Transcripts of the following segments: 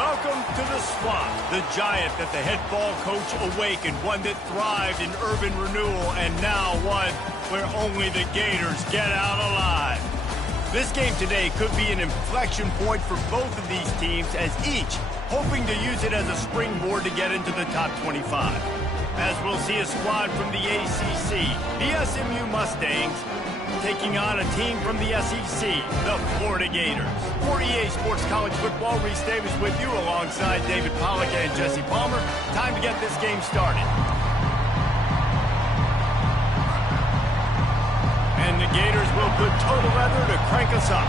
Welcome to the Swamp, the giant that the head ball coach awakened, one that thrived in urban renewal, and now one where only the Gators get out alive. This game today could be an inflection point for both of these teams, as each hoping to use it as a springboard to get into the top 25. As we'll see a squad from the ACC, the SMU Mustangs, taking on a team from the SEC, the Florida Gators. For EA Sports College Football, Reese Davis with you alongside David Pollack and Jesse Palmer. Time to get this game started. And the Gators will put total leather to crank us up.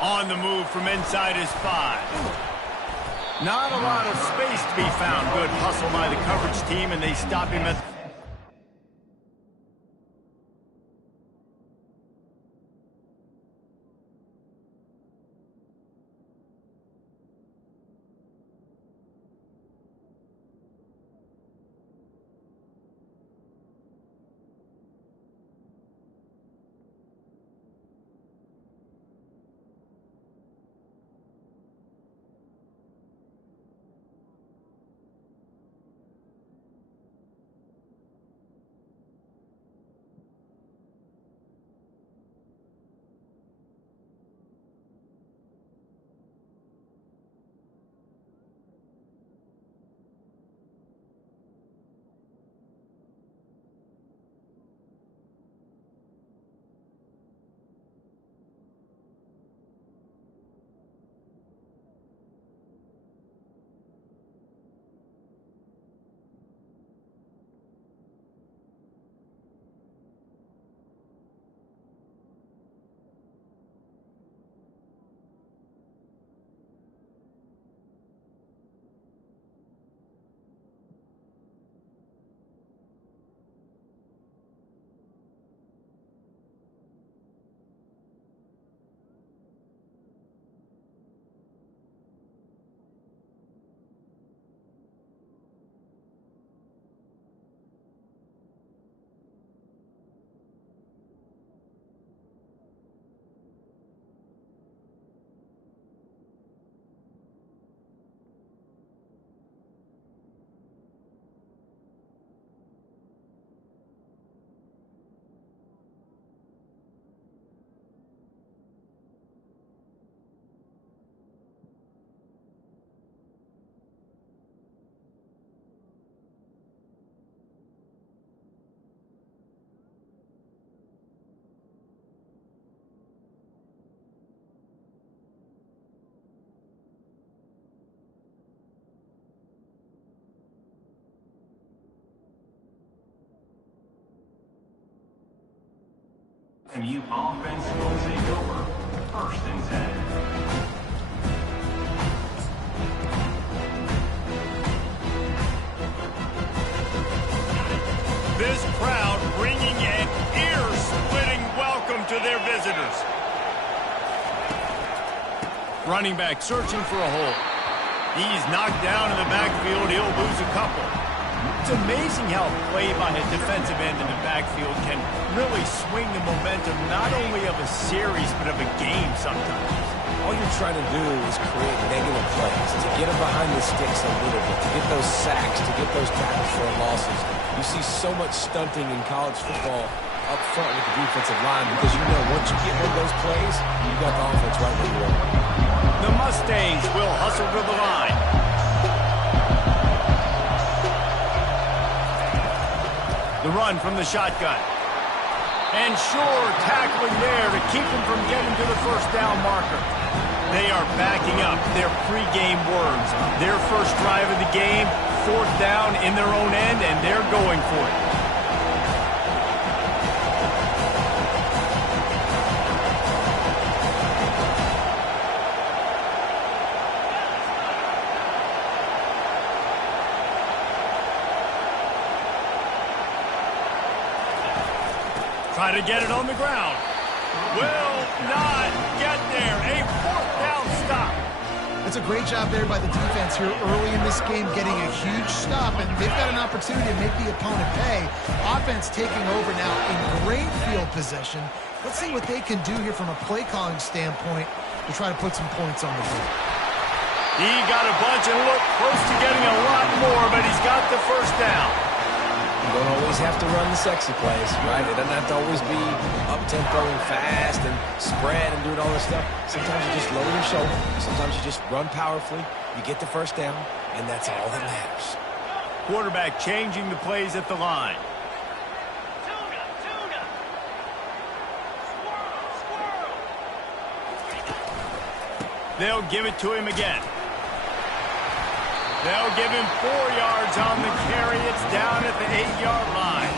On the move from inside his 5. Not a lot of space to be found. Good hustle by the coverage team, and they stop him at... SMU offense will take over. First and 10. This crowd bringing an ear-splitting welcome to their visitors. Running back searching for a hole. He's knocked down in the backfield. He'll lose a couple. It's amazing how play by a defensive end in the backfield can really swing the momentum not only of a series but of a game sometimes. All you're trying to do is create negative plays, to get them behind the sticks a little bit, to get those sacks, to get those tackles for losses. You see so much stunting in college football up front with the defensive line because you know once you get one of those plays, you got the offense right where you want it. The Mustangs will hustle to the line. The run from the shotgun. And sure, tackling there to keep him from getting to the first down marker. They are backing up their pregame words. Their first drive of the game, 4th down in their own end, and they're going for it. Try to get it on the ground. Will not get there. A 4th down stop. It's a great job there by the defense here early in this game, getting a huge stop, and they've got an opportunity to make the opponent pay. Offense taking over now in great field possession. Let's see what they can do here from a play calling standpoint to try to put some points on the board. He got a bunch and looked close to getting a lot more, but he's got the first down. You don't always have to run the sexy plays, right? It doesn't have to always be up-tempo and fast and spread and doing all this stuff. Sometimes you just lower your shoulder. Sometimes you just run powerfully. You get the first down, and that's all that matters. Quarterback changing the plays at the line. They'll give it to him again. They'll give him 4 yards on the carry. It's down at the 8-yard line.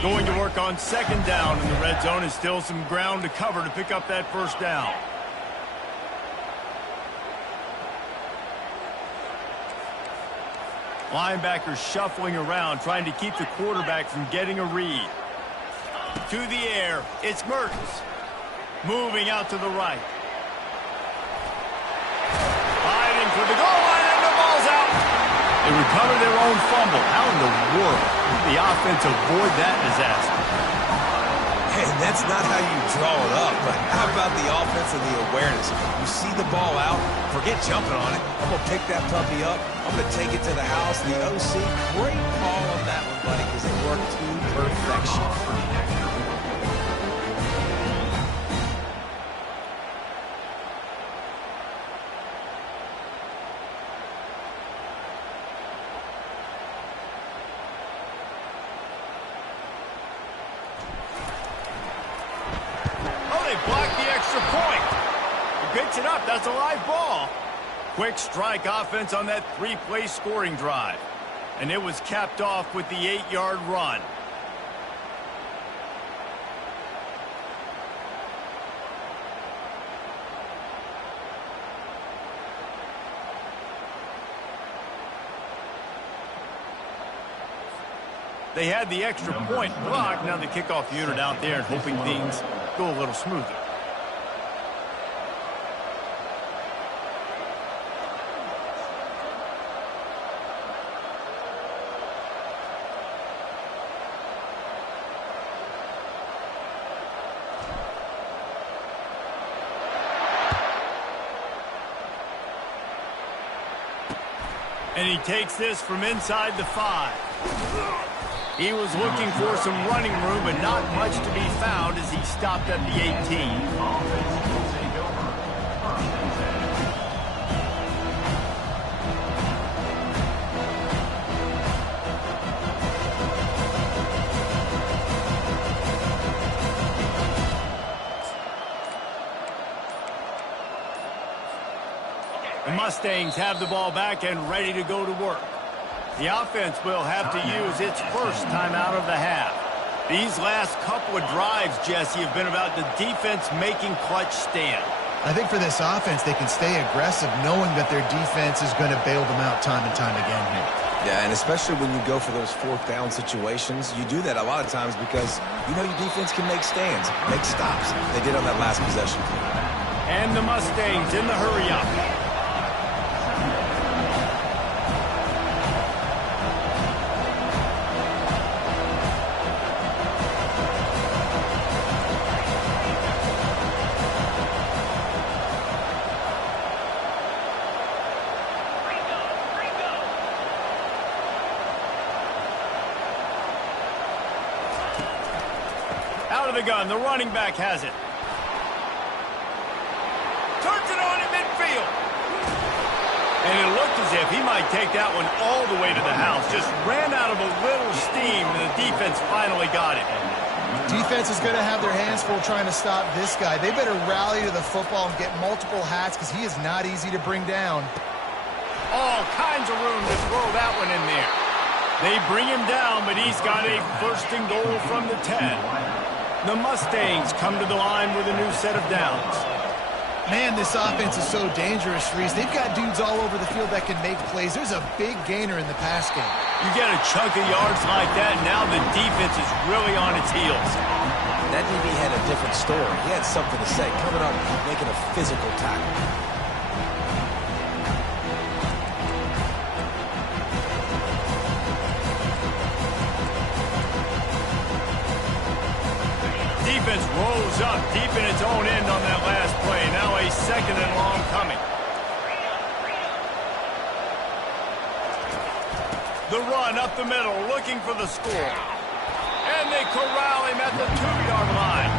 Going to work on second down in the red zone, is still some ground to cover to pick up that first down. Linebackers shuffling around, trying to keep the quarterback from getting a read. To the air, it's Mertens. Moving out to the right. Fighting for the goal line, and the ball's out. They recover their own fumble. How in the world did the offense avoid that disaster? And that's not how you draw it up, but how about the offense and the awareness? You see the ball out, forget jumping on it. I'm going to pick that puppy up. I'm going to take it to the house. The OC, great call on that one, buddy, because it worked to perfection. Picks it up. That's a live ball. Quick strike offense on that 3-play scoring drive. And it was capped off with the 8-yard run. They had the extra point blocked. Now the kickoff unit out there and hoping things go a little smoother. And he takes this from inside the 5. He was looking for some running room, but not much to be found as he stopped at the 18. The Mustangs have the ball back and ready to go to work. The offense will have to use its first timeout of the half. These last couple of drives, Jesse, have been about the defense making clutch stand. I think for this offense, they can stay aggressive knowing that their defense is going to bail them out time and time again here. Yeah, and especially when you go for those 4th down situations, you do that a lot of times because you know your defense can make stands, make stops. They did on that last possession. And the Mustangs in the hurry-up. Out of the gun, the running back has it. Turns it on in midfield. And it looked as if he might take that one all the way to the house. Just ran out of a little steam, and the defense finally got him. Defense is going to have their hands full trying to stop this guy. They better rally to the football and get multiple hats because he is not easy to bring down. All kinds of room to throw that one in there. They bring him down, but he's got a first and goal from the 10. The Mustangs come to the line with a new set of downs. Man, this offense is so dangerous, Reese. They've got dudes all over the field that can make plays. There's a big gainer in the pass game. You get a chunk of yards like that, and now the defense is really on its heels. That DB had a different story. He had something to say, coming up, making a physical tackle. Defense rolls up deep in its own end on that last play. Now a second and long coming. The run up the middle, looking for the score. And they corral him at the 2-yard line.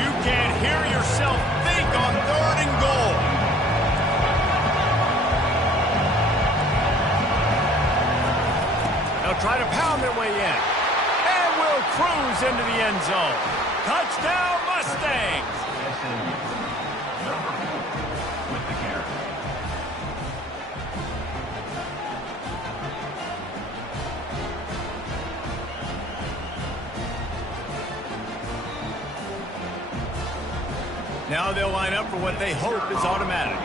You can't hear yourself think on 3rd and goal. They'll try to pound their way in. Will cruise into the end zone. Touchdown, Mustangs! Number 4 with the carry. Now they'll line up for what they hope is automatic.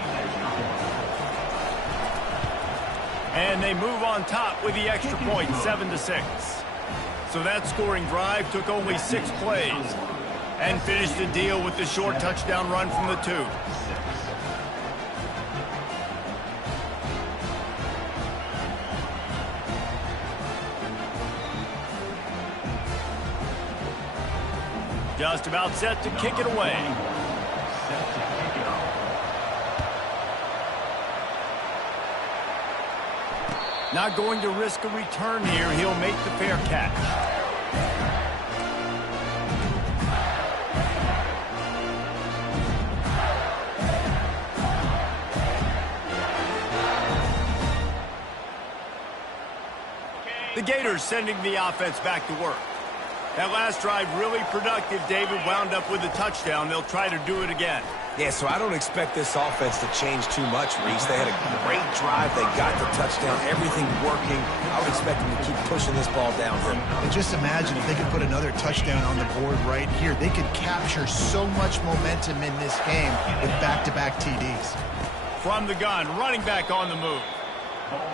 And they move on top with the extra point, 7-6. So that scoring drive took only 6 plays and finished the deal with the short touchdown run from the 2. Just about set to kick it away. Not going to risk a return here. He'll make the fair catch. The Gators sending the offense back to work. That last drive really productive. David wound up with a touchdown. They'll try to do it again. Yeah, so I don't expect this offense to change too much, Reese. They had a great drive. They got the touchdown. Everything working. I would expect them to keep pushing this ball downhill. And just imagine if they could put another touchdown on the board right here. They could capture so much momentum in this game with back-to-back TDs. From the gun, running back on the move.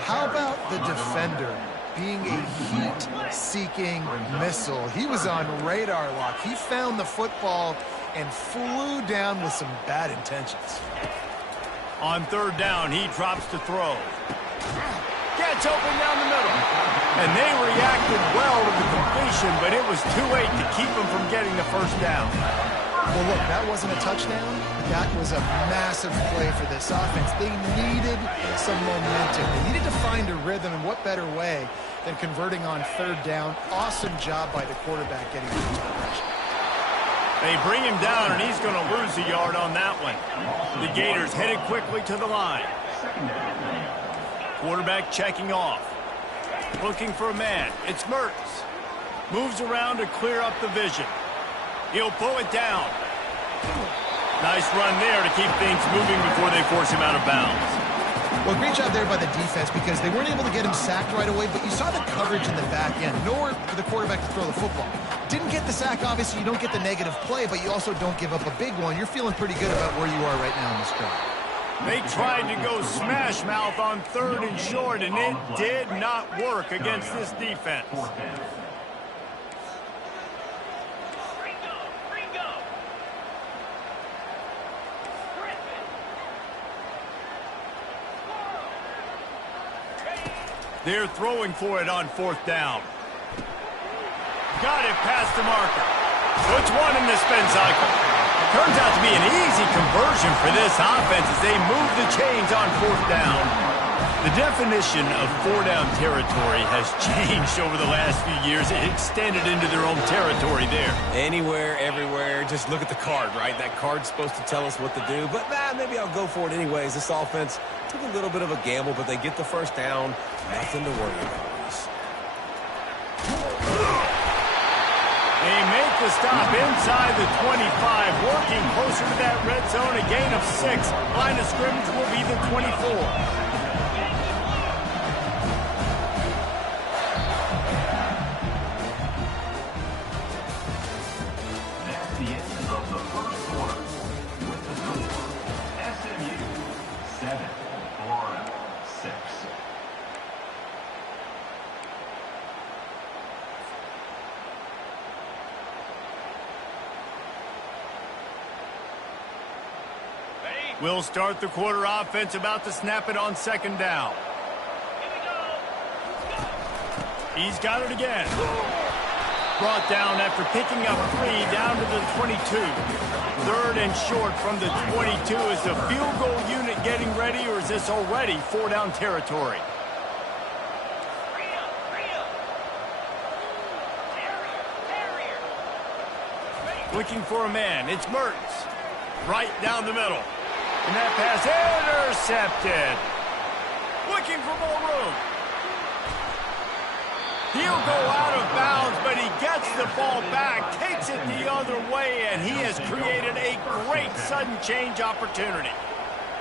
How about the defender being a heat-seeking missile? He was on radar lock. He found the football and flew down with some bad intentions. On 3rd down, he drops to throw. Gets open down the middle. And they reacted well to the completion, but it was too late to keep him from getting the 1st down. Well, look, that wasn't a touchdown, but that was a massive play for this offense. They needed some momentum. They needed to find a rhythm, and what better way than converting on 3rd down. Awesome job by the quarterback getting in the direction. They bring him down, and he's going to lose a yard on that one. The Gators headed quickly to the line. Quarterback checking off. Looking for a man. It's Mertz. Moves around to clear up the vision. He'll pull it down. Nice run there to keep things moving before they force him out of bounds. Well, great job there by the defense because they weren't able to get him sacked right away, but you saw the coverage in the back end. Nowhere for the quarterback to throw the football. Didn't get the sack, obviously. You don't get the negative play, but you also don't give up a big one. You're feeling pretty good about where you are right now in this drive. They tried to go smash mouth on 3rd and short, and it did not work against this defense. They're throwing for it on 4th down. Got it past the marker. Puts one in the spin cycle. Turns out to be an easy conversion for this offense as they move the chains on 4th down. The definition of 4-down territory has changed over the last few years. It extended into their own territory there. Anywhere, everywhere, just look at the card, right? That card's supposed to tell us what to do, but maybe I'll go for it anyways. This offense took a little bit of a gamble, but they get the 1st down. Nothing to worry about. They make the stop inside the 25, working closer to that red zone, a gain of 6. Line of scrimmage will be the 24. That's the end of the 1st quarter. With the score, We'll start the quarter. Offense about to snap it on second down. He's got it again. Brought down after picking up 3 down to the 22. 3rd and short from the 22. Is the field goal unit getting ready, or is this already 4-down territory? Looking for a man. It's Mertens. Right down the middle. And that pass intercepted. Looking for more room. He'll go out of bounds, but he gets the ball back, takes it the other way, and he has created a great sudden change opportunity.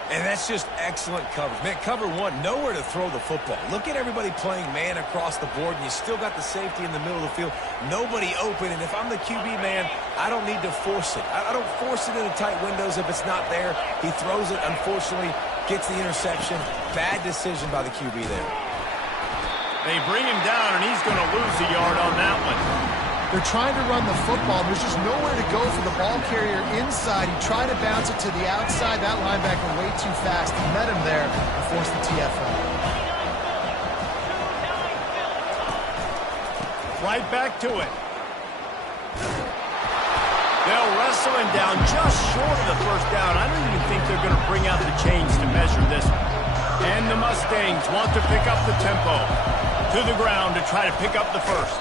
And that's just excellent coverage. Man, cover one, nowhere to throw the football. Look at everybody playing man across the board, and you still got the safety in the middle of the field. Nobody open, and if I'm the QB, man, I don't need to force it. I don't force it into tight windows if it's not there. He throws it, unfortunately, gets the interception. Bad decision by the QB there. They bring him down, and he's going to lose a yard on that one. They're trying to run the football. There's just nowhere to go for the ball carrier inside. He tried to bounce it to the outside. That linebacker way too fast. He met him there and forced the TFL. Right back to it. They'll wrestle him down just short of the first down. I don't even think they're going to bring out the chains to measure this one. And the Mustangs want to pick up the tempo. To the ground to try to pick up the first.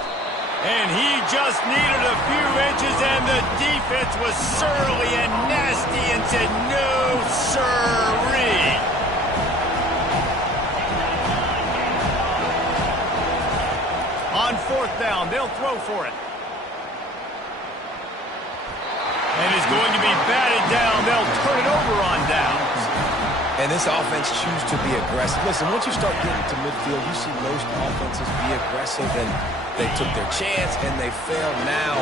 And he just needed a few inches, and the defense was surly and nasty and said, no, sirree. On 4th down, they'll throw for it. And it's going to be batted down. They'll turn it over on downs. And this offense chooses to be aggressive. Listen, once you start getting to midfield, you see most offenses be aggressive, and they took their chance, and they failed. Now,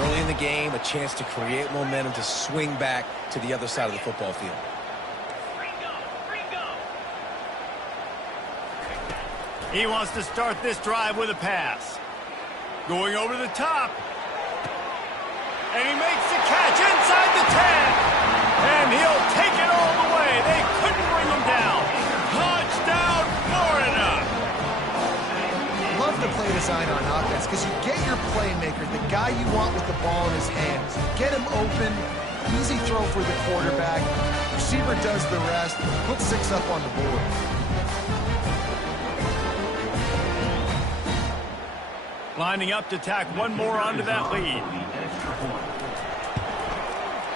early in the game, a chance to create momentum, to swing back to the other side of the football field. He wants to start this drive with a pass. Going over the top. And he makes the catch inside the 10. And he'll take it all the way. They couldn't bring him down. Touchdown, Florida. Love the play design on offense because you get your playmaker, the guy you want with the ball in his hands. Get him open, easy throw for the quarterback. Receiver does the rest. Put 6 up on the board. Lining up to tack one more onto that lead.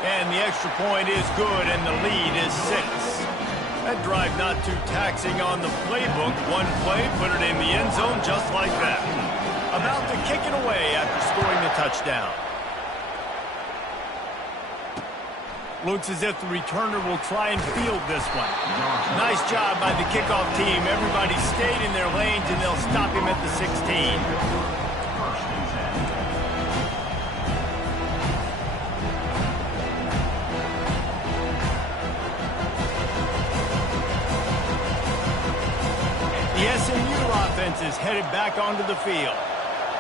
And the extra point is good, and the lead is 6. That drive not too taxing on the playbook. One play, put it in the end zone just like that. About to kick it away after scoring the touchdown. Looks as if the returner will try and field this one. Nice job by the kickoff team. Everybody stayed in their lanes, and they'll stop him at the 16. The SMU offense is headed back onto the field.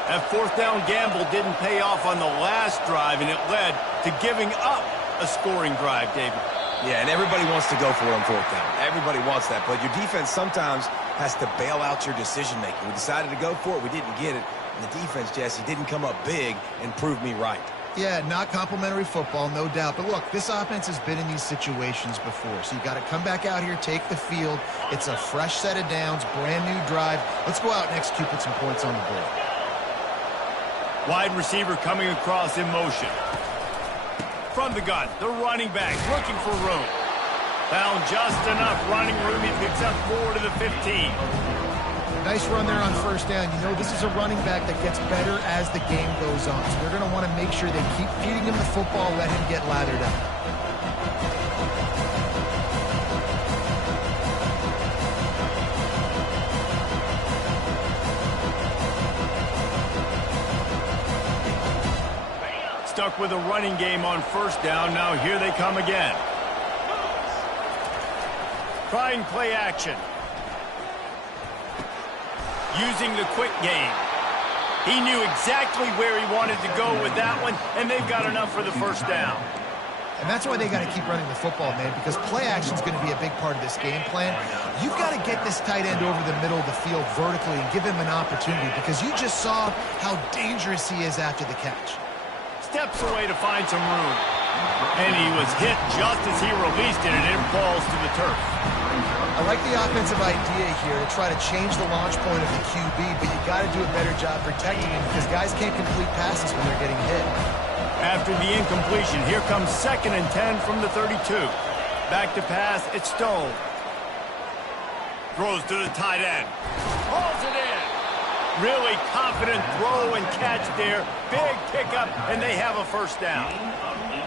That 4th down gamble didn't pay off on the last drive, and it led to giving up a scoring drive, David. Yeah, and everybody wants to go for it on 4th down. Everybody wants that, but your defense sometimes has to bail out your decision-making. We decided to go for it. We didn't get it. And the defense, Jesse, didn't come up big and prove me right. Yeah, not complimentary football, no doubt. But look, this offense has been in these situations before. So you got to come back out here, take the field. It's a fresh set of downs, brand new drive. Let's go out and execute, put some points on the board. Wide receiver coming across in motion. From the gun, the running back looking for room. Found just enough running room. He picks up 4 to the 15. Nice run there on 1st down. You know, this is a running back that gets better as the game goes on. So they're going to want to make sure they keep feeding him the football, let him get lathered up. Stuck with a running game on 1st down. Now here they come again. Trying play action. Using the quick game. He knew exactly where he wanted to go with that one, and they've got enough for the 1st down. And that's why they got to keep running the football, man, because play action is going to be a big part of this game plan. You've got to get this tight end over the middle of the field vertically and give him an opportunity, because you just saw how dangerous he is after the catch. Steps away to find some room. And he was hit just as he released it, and it falls to the turf. I like the offensive idea here to try to change the launch point of the QB, but you got to do a better job protecting him, because guys can't complete passes when they're getting hit. After the incompletion, here comes 2nd and 10 from the 32. Back to pass, it's Stone. Throws to the tight end. Hauls it in. Really confident throw and catch there. Big pickup, and they have a first down.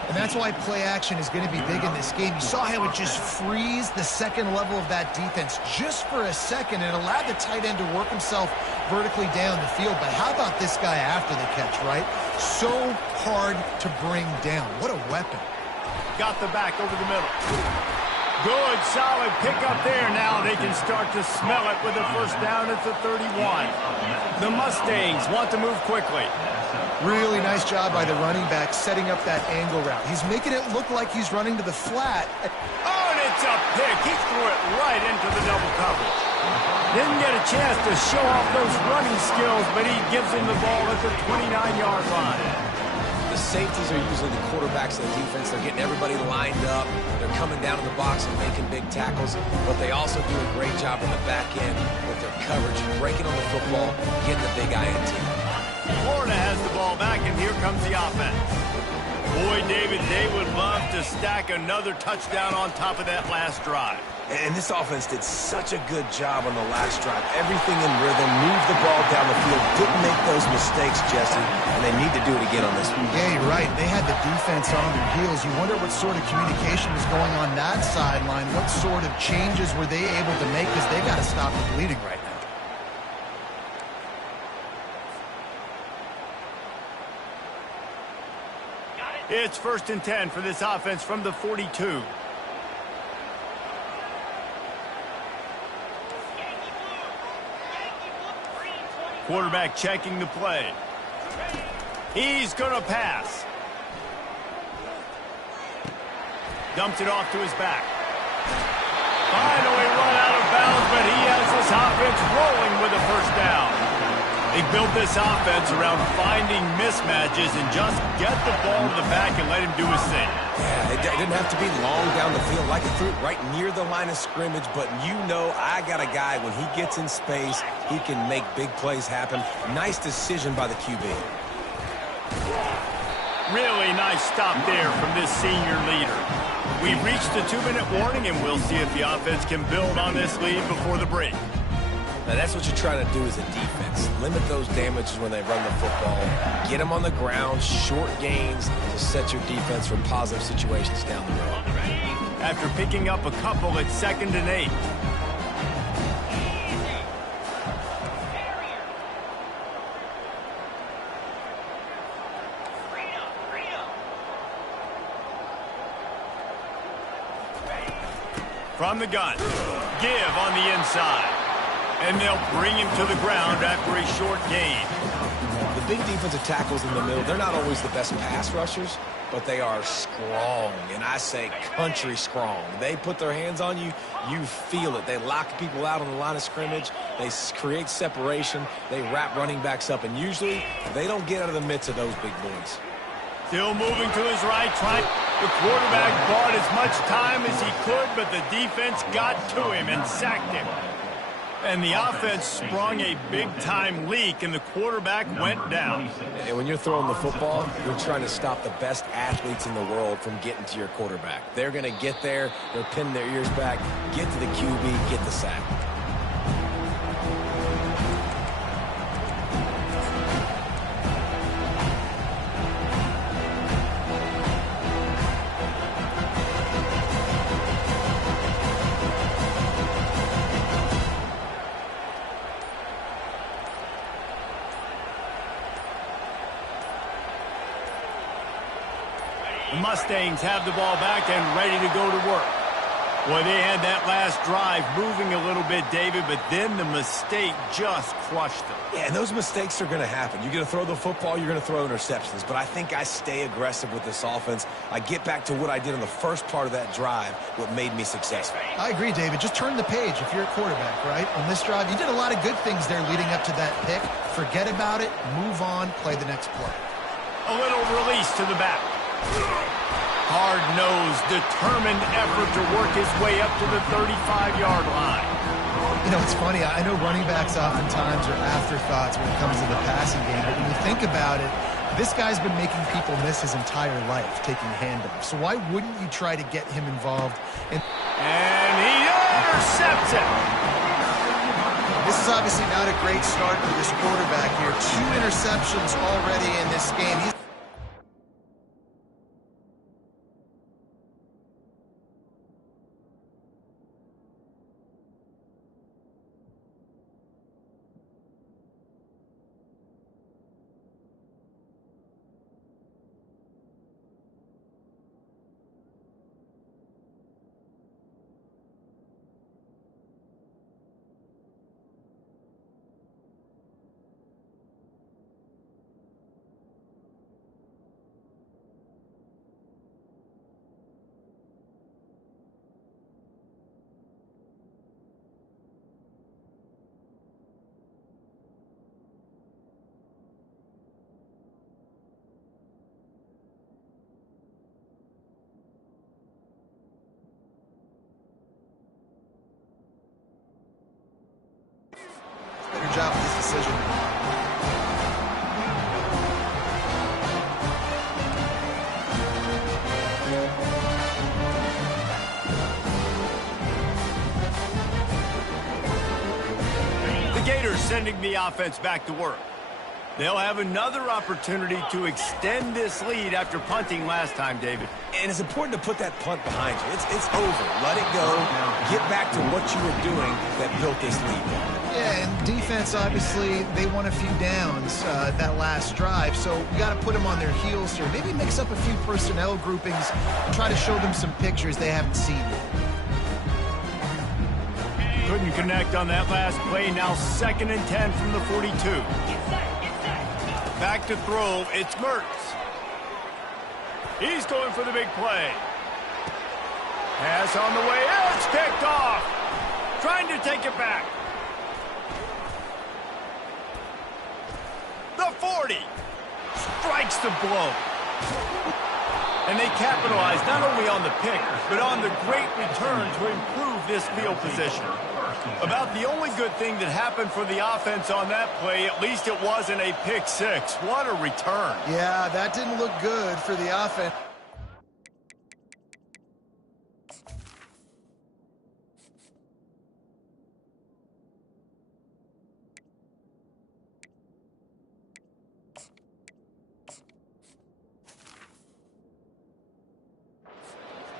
And that's why play action is going to be big in this game. You saw how it just frees the second level of that defense just for a second and allowed the tight end to work himself vertically down the field. But how about this guy after the catch, right? So hard to bring down. What a weapon. Got the back over the middle. Good, solid pickup there. Now they can start to smell it with a first down at the 31. The Mustangs want to move quickly. Really nice job by the running back setting up that angle route. He's making it look like he's running to the flat. Oh, and it's a pick. He threw it right into the double coverage. Didn't get a chance to show off those running skills, but he gives him the ball at the 29-yard line. The safeties are usually the quarterbacks of the defense. They're getting everybody lined up. They're coming down to the box and making big tackles, but they also do a great job on the back end with their coverage, breaking on the football, getting the big INT. Florida has the ball back, and here comes the offense. Boy, David, they would love to stack another touchdown on top of that last drive. And this offense did such a good job on the last drive. Everything in rhythm, moved the ball down the field, didn't make those mistakes, Jesse, and they need to do it again on this one. Yeah, you're right. They had the defense on their heels. You wonder what sort of communication was going on that sideline. What sort of changes were they able to make, because they got to stop the bleeding right now. It's 1st and 10 for this offense from the 42. Quarterback checking the play. He's going to pass. Dumps it off to his back. Finally run out of bounds, but he has this offense rolling with a first down. They built this offense around finding mismatches and just get the ball to the back and let him do his thing. Yeah, it didn't have to be long down the field. Like it threw it right near the line of scrimmage, but you know I got a guy, when he gets in space, he can make big plays happen. Nice decision by the QB. Really nice stop there from this senior leader. We've reached the 2-minute warning, and we'll see if the offense can build on this lead before the break. Now, that's what you're trying to do as a defense. Limit those damages when they run the football. Get them on the ground, short gains to set your defense for positive situations down the road. After picking up a couple, it's 2nd and 8. From the gun, give on the inside. And they'll bring him to the ground after a short gain. The big defensive tackles in the middle, they're not always the best pass rushers, but they are strong, and I say country strong. They put their hands on you, you feel it. They lock people out on the line of scrimmage. They create separation. They wrap running backs up, and usually they don't get out of the midst of those big boys. Still moving to his right. The quarterback bought as much time as he could, but the defense got to him and sacked him. And the offense sprung a big-time leak, and the quarterback went down. And when you're throwing the football, you're trying to stop the best athletes in the world from getting to your quarterback. They're going to get there. They're pinning their ears back, get to the QB, get the sack. The Mustangs have the ball back and ready to go to work. Well, they had that last drive moving a little bit, David, but then the mistake just crushed them. Yeah, and those mistakes are going to happen. You're going to throw the football, you're going to throw interceptions. But I think I stay aggressive with this offense. I get back to what I did in the first part of that drive, what made me successful. I agree, David. Just turn the page if you're a quarterback, right? On this drive, you did a lot of good things there leading up to that pick. Forget about it, move on, play the next play. A little release to the back. Hard-nosed, determined effort to work his way up to the 35-yard line. You know, it's funny. I know running backs oftentimes are afterthoughts when it comes to the passing game, but when you think about it, this guy's been making people miss his entire life taking handoffs. So why wouldn't you try to get him involved? And he intercepts it. This is obviously not a great start for this quarterback here. 2 interceptions already in this game. Better job with this decision. The Gators sending the offense back to work. They'll have another opportunity to extend this lead after punting last time, David. And it's important to put that punt behind you. It's over. Let it go. Get back to what you were doing that built this lead. Yeah, and defense, obviously, they won a few downs that last drive, so you got to put them on their heels here. Maybe mix up a few personnel groupings and try to show them some pictures they haven't seen yet. Couldn't connect on that last play. Now 2nd and 10 from the 42. Back to throw. It's Mertz. He's going for the big play. Pass on the way. It's picked off. Trying to take it back. The 40. Strikes the blow. And they capitalize not only on the pick, but on the great return to improve this field position. About the only good thing that happened for the offense on that play, at least it wasn't a pick six. What a return. Yeah, that didn't look good for the offense.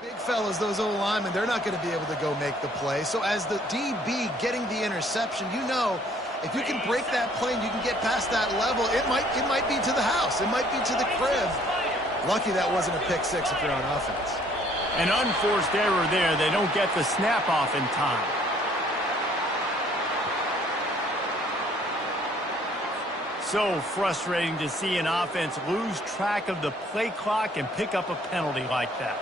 Big fellas, those old linemen, they're not going to be able to go make the play. So as the DB getting the interception, you know, if you can break that play and you can get past that level, it might be to the house. It might be to the crib. Lucky that wasn't a pick six if you're on offense. An unforced error there. They don't get the snap off in time. So frustrating to see an offense lose track of the play clock and pick up a penalty like that.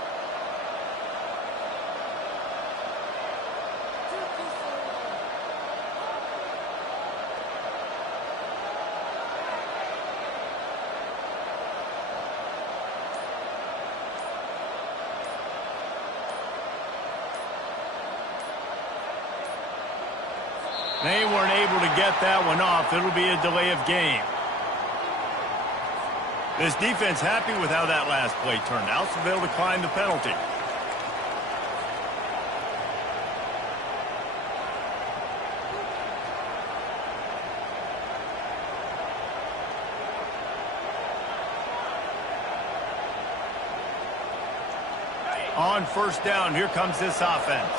They weren't able to get that one off. It'll be a delay of game. This defense happy with how that last play turned out, so they'll decline the penalty. On 1st down, here comes this offense.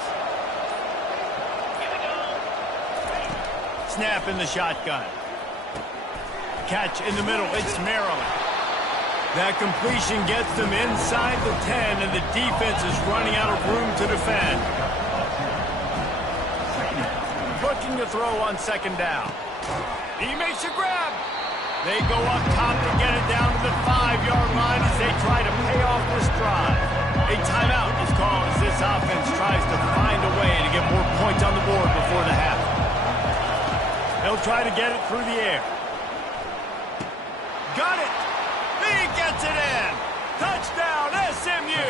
Snap in the shotgun. Catch in the middle. It's Maryland. That completion gets them inside the 10, and the defense is running out of room to defend. Looking to throw on second down. He makes a grab. They go up top to get it down to the 5-yard line as they try to pay off this drive. A timeout is called as this offense tries to find a way to get more points on the board before the half. They'll try to get it through the air. Got it! He gets it in! Touchdown, SMU!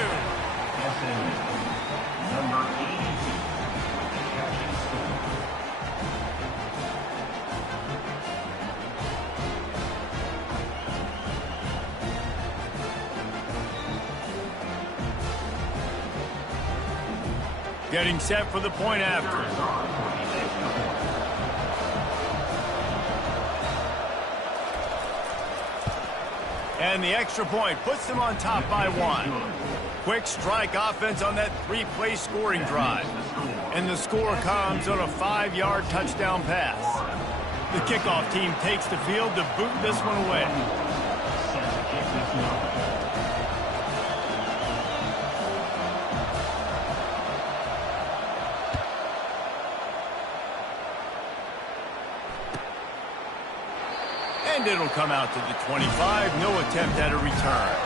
Number 82. Catches scored. Getting set for the point after. And the extra point puts them on top by 1. Quick strike offense on that 3-play scoring drive. And the score comes on a 5-yard touchdown pass. The kickoff team takes the field to boot this one away. And it'll come out to the 25. No attempt at a return.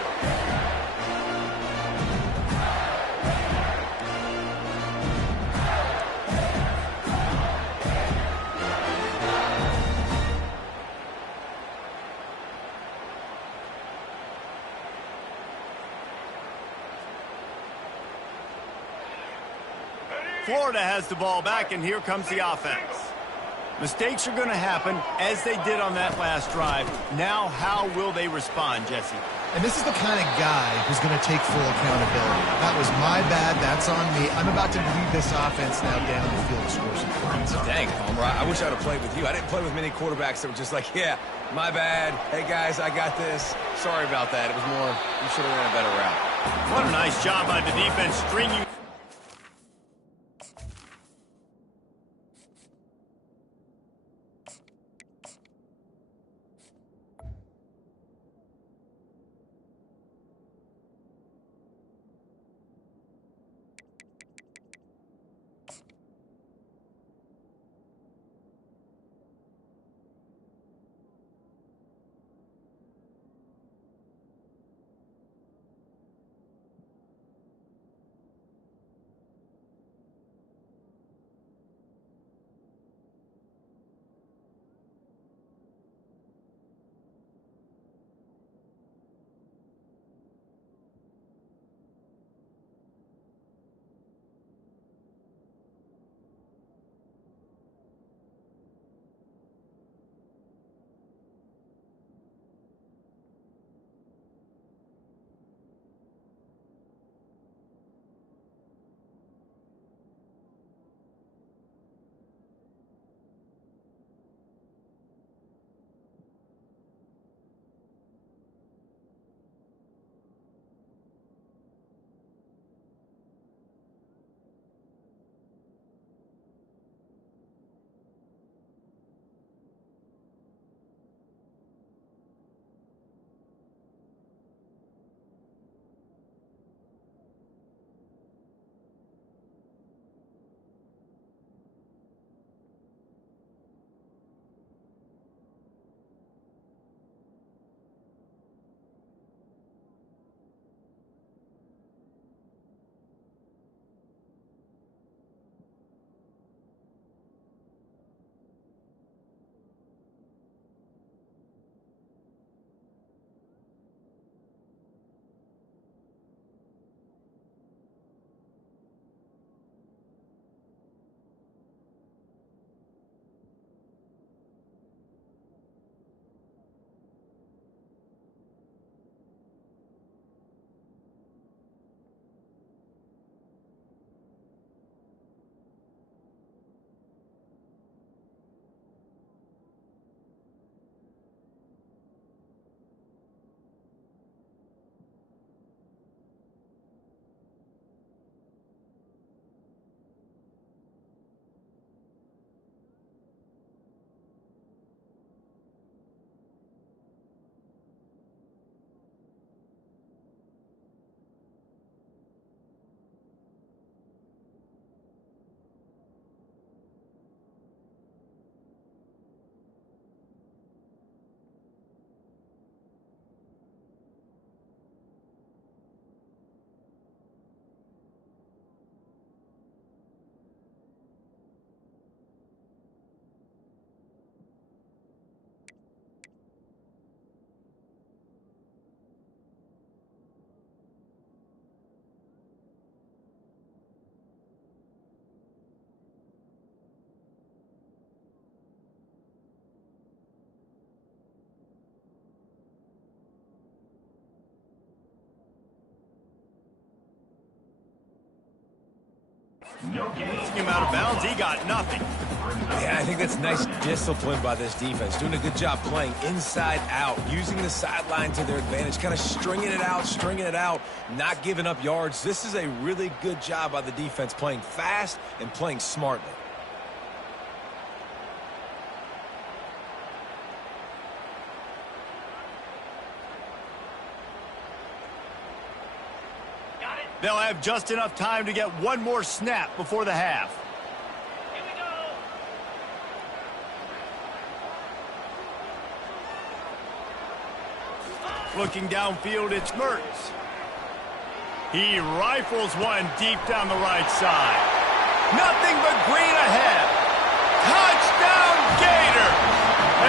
Florida has the ball back, and here comes the offense. Mistakes are going to happen, as they did on that last drive. Now, how will they respond, Jesse? And this is the kind of guy who's going to take full accountability. That was my bad. That's on me. I'm about to lead this offense now down the field to score some points. Dang, Palmer, I wish I'd have played with you. I didn't play with many quarterbacks that were just like, yeah, my bad. Hey, guys, I got this. Sorry about that. It was more, you should have ran a better route. What a nice job by the defense stringing. Pushing him out of bounds, he got nothing. Yeah, I think that's nice discipline by this defense. Doing a good job playing inside out, using the sideline to their advantage, kind of stringing it out, not giving up yards. This is a really good job by the defense, playing fast and playing smartly. They'll have just enough time to get one more snap before the half. Here we go. Looking downfield, it's Mertz. He rifles one deep down the right side. Nothing but green ahead. Touchdown, Gator!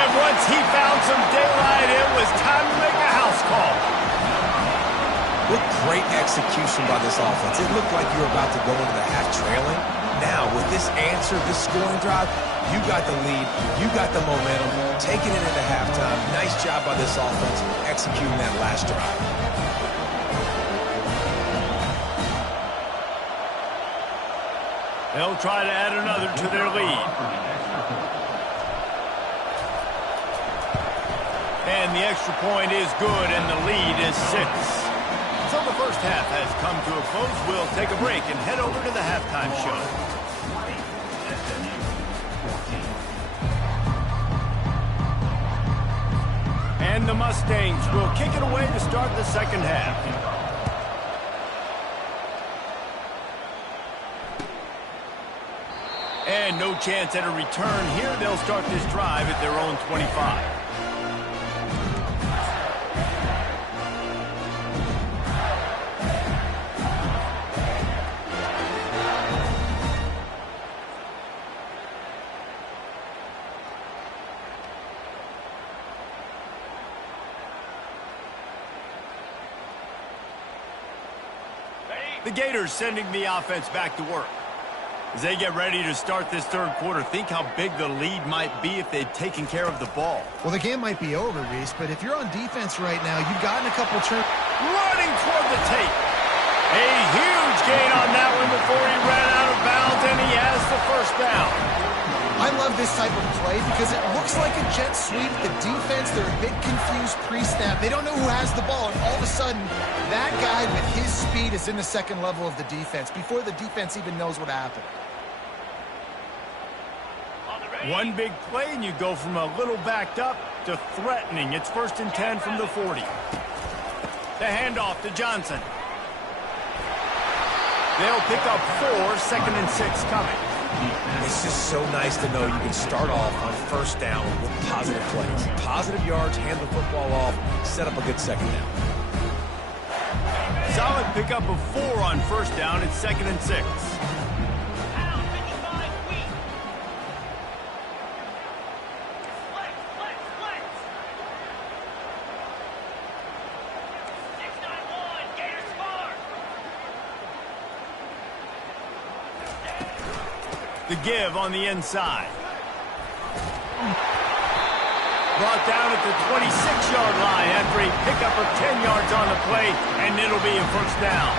And once he found some daylight, it was time to make a house call. What great execution by this offense. It looked like you were about to go into the half trailing. Now, with this answer, this scoring drive, you got the lead, you got the momentum, taking it into halftime. Nice job by this offense executing that last drive. They'll try to add another to their lead. And the extra point is good, and the lead is 6. So the first half has come to a close. We'll take a break and head over to the halftime show. And the Mustangs will kick it away to start the second half. And no chance at a return here. They'll start this drive at their own 25. The Gators sending the offense back to work. As they get ready to start this third quarter, think how big the lead might be if they'd taken care of the ball. Well, the game might be over, Reese, but if you're on defense right now, you've gotten a couple turns. Running toward the tape. A huge gain on that one before he ran out of bounds, and he has the first down. I love this type of play because it looks like a jet sweep. The defense, they're a bit confused pre-snap. They don't know who has the ball, and all of a sudden, that guy with his speed is in the second level of the defense before the defense even knows what happened. One big play, and you go from a little backed up to threatening. It's 1st and 10 from the 40. The handoff to Johnson. They'll pick up 4, 2nd and 6 coming. It's just so nice to know you can start off on first down with positive plays. Positive yards, hand the football off, set up a good second down. Solid pickup of 4 on first down. It's 2nd and 6. The give on the inside. Brought down at the 26-yard line after a pickup of 10 yards on the play, and it'll be a first down.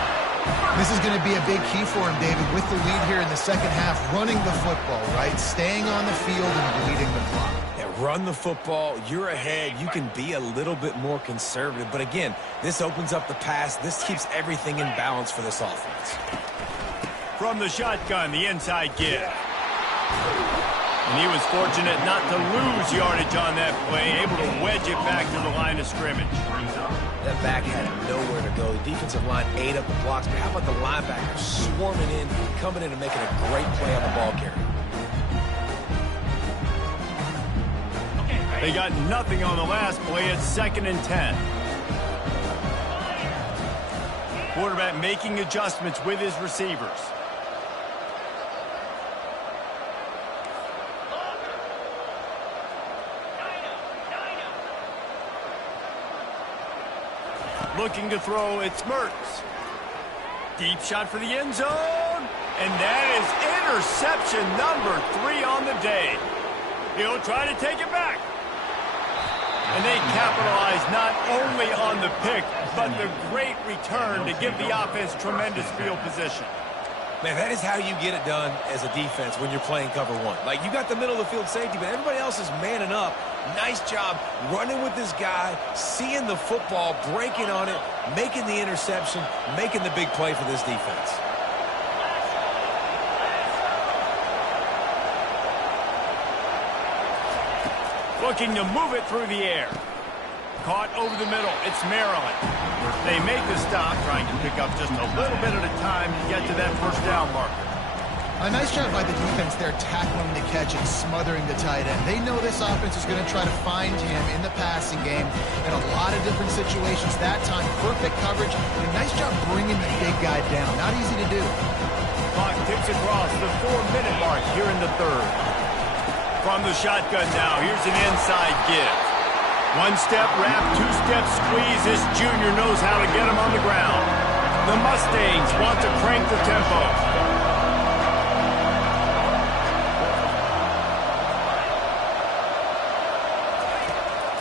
This is going to be a big key for him, David, with the lead here in the second half, running the football, right? Staying on the field and bleeding the clock. Yeah, run the football. You're ahead. You can be a little bit more conservative. But again, this opens up the pass. This keeps everything in balance for this offense. From the shotgun, the inside give. And he was fortunate not to lose yardage on that play, able to wedge it back to the line of scrimmage. That back had nowhere to go. The defensive line ate up the blocks, but how about the linebackers swarming in, coming in and making a great play on the ball carrier? They got nothing on the last play. It's 2nd and 10. Quarterback making adjustments with his receivers. Looking to throw, it's Mertz. Deep shot for the end zone. And that is interception number 3 on the day. He'll try to take it back. And they capitalize not only on the pick, but the great return to give the offense tremendous field position. Man, that is how you get it done as a defense when you're playing cover one. Like, you got the middle of the field safety, but everybody else is manning up. Nice job running with this guy, seeing the football, breaking on it, making the interception, making the big play for this defense. Looking to move it through the air. Caught over the middle. It's Maryland. They make the stop, trying to pick up just a little bit at a time to get to that first down marker. A nice job by the defense there, tackling the catch and smothering the tight end. They know this offense is going to try to find him in the passing game in a lot of different situations. That time, perfect coverage. And a nice job bringing the big guy down. Not easy to do. Clock ticks across the 4-minute mark here in the third. From the shotgun now, here's an inside give. One-step wrap, two-step squeeze. This junior knows how to get him on the ground. The Mustangs want to crank the tempo.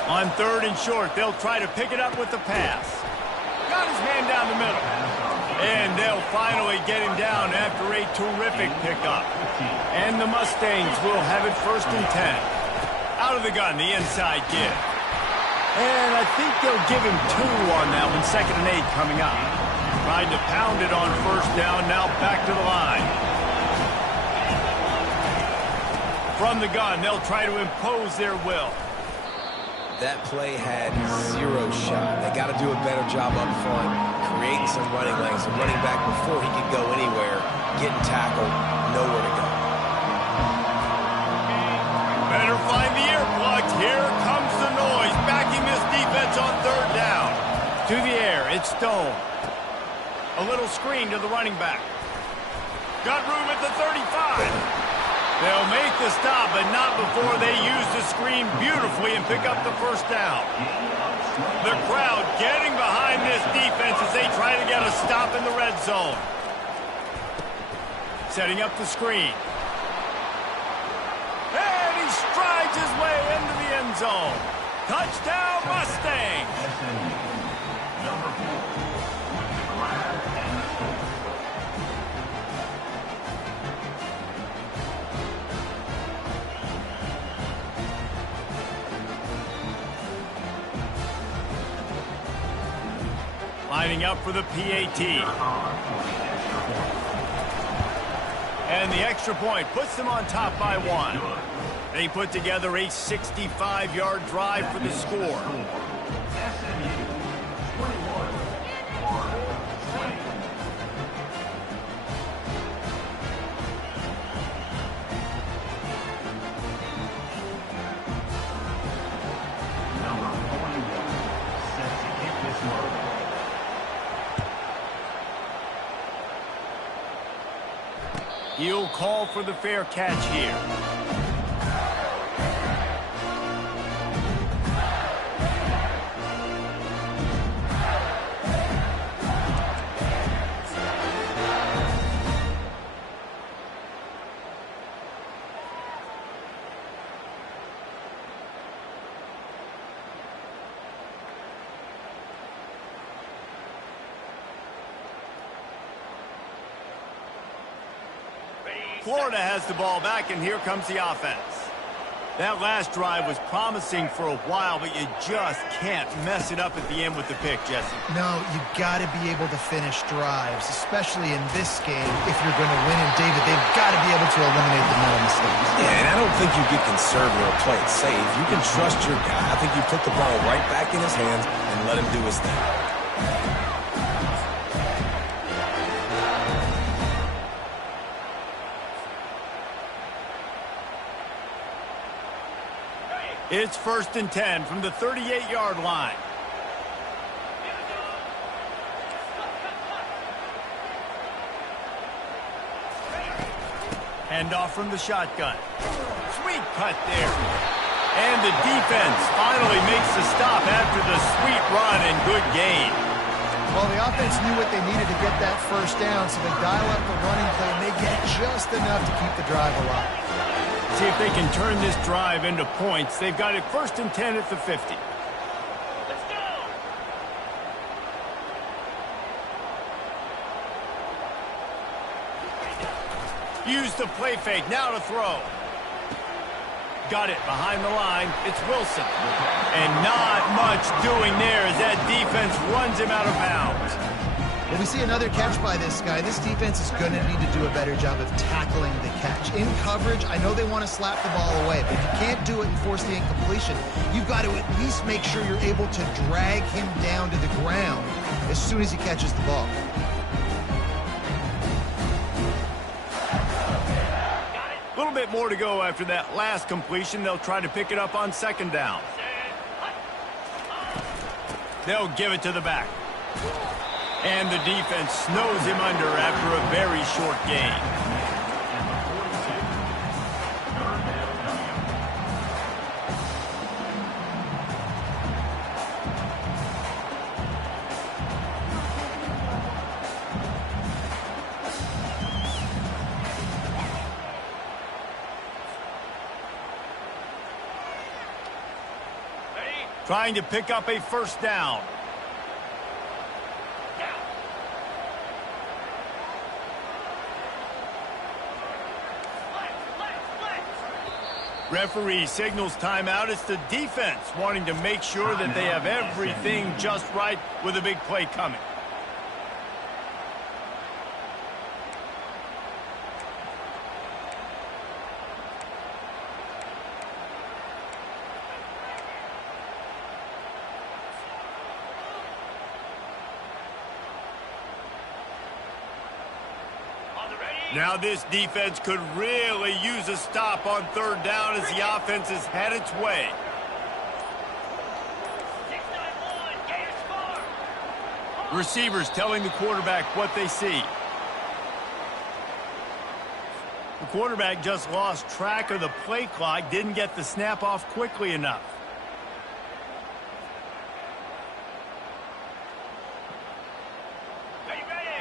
On 3rd and short, they'll try to pick it up with the pass. Got his man down the middle. And they'll finally get him down after a terrific pickup. And the Mustangs will have it 1st and 10. Out of the gun, the inside give. And I think they'll give him 2 on that one. 2nd and 8 coming up. Trying to pound it on 1st down, now back to the line. From the gun, they'll try to impose their will. That play had 0 shot. They got to do a better job up front, creating some running lanes. The running back, before he could go anywhere, getting tackled, nowhere to go. Better find the earplugs. Here comes the noise, backing this defense on 3rd down. To the air, it's Stone. A little screen to the running back. Got room at the 35. They'll make the stop, but not before they use the screen beautifully and pick up the 1st down. The crowd getting behind this defense as they try to get a stop in the red zone. Setting up the screen. And he strides his way into the end zone. Touchdown, Mustangs! Number 4. Lining up for the PAT. And the extra point puts them on top by 1. They put together a 65-yard drive for the score. He'll call for the fair catch here. Florida has the ball back, and here comes the offense. That last drive was promising for a while, but you just can't mess it up at the end with the pick, Jesse. No, you got to be able to finish drives, especially in this game. If you're going to win, and David, they've got to be able to eliminate the mental mistakes. Yeah, and I don't think you get conservative or play it safe. You can trust your guy. I think you put the ball right back in his hands and let him do his thing. It's 1st and 10 from the 38-yard line. Handoff from the shotgun. Sweet cut there. And the defense finally makes the stop after the sweet run and good gain. Well, the offense knew what they needed to get that 1st down, so they dial up the running play, and they get just enough to keep the drive alive. See if they can turn this drive into points. They've got it 1st and 10 at the 50. Let's go! Use the play fake, now to throw. Got it behind the line. It's Wilson. And not much doing there as that defense runs him out of bounds. Well, we see another catch by this guy. This defense is going to need to do a better job of tackling the catch. In coverage, I know they want to slap the ball away, but if you can't do it and force the incompletion, you've got to at least make sure you're able to drag him down to the ground as soon as he catches the ball. A little bit more to go after that last completion. They'll try to pick it up on second down. They'll give it to the back. And the defense snows him under after a very short gain. Trying to pick up a first down. Referee signals timeout. It's the defense wanting to make sure that they have everything just right with a big play coming. Now this defense could really use a stop on third down as the offense has had its way. Receivers telling the quarterback what they see. The quarterback just lost track of the play clock, didn't get the snap off quickly enough.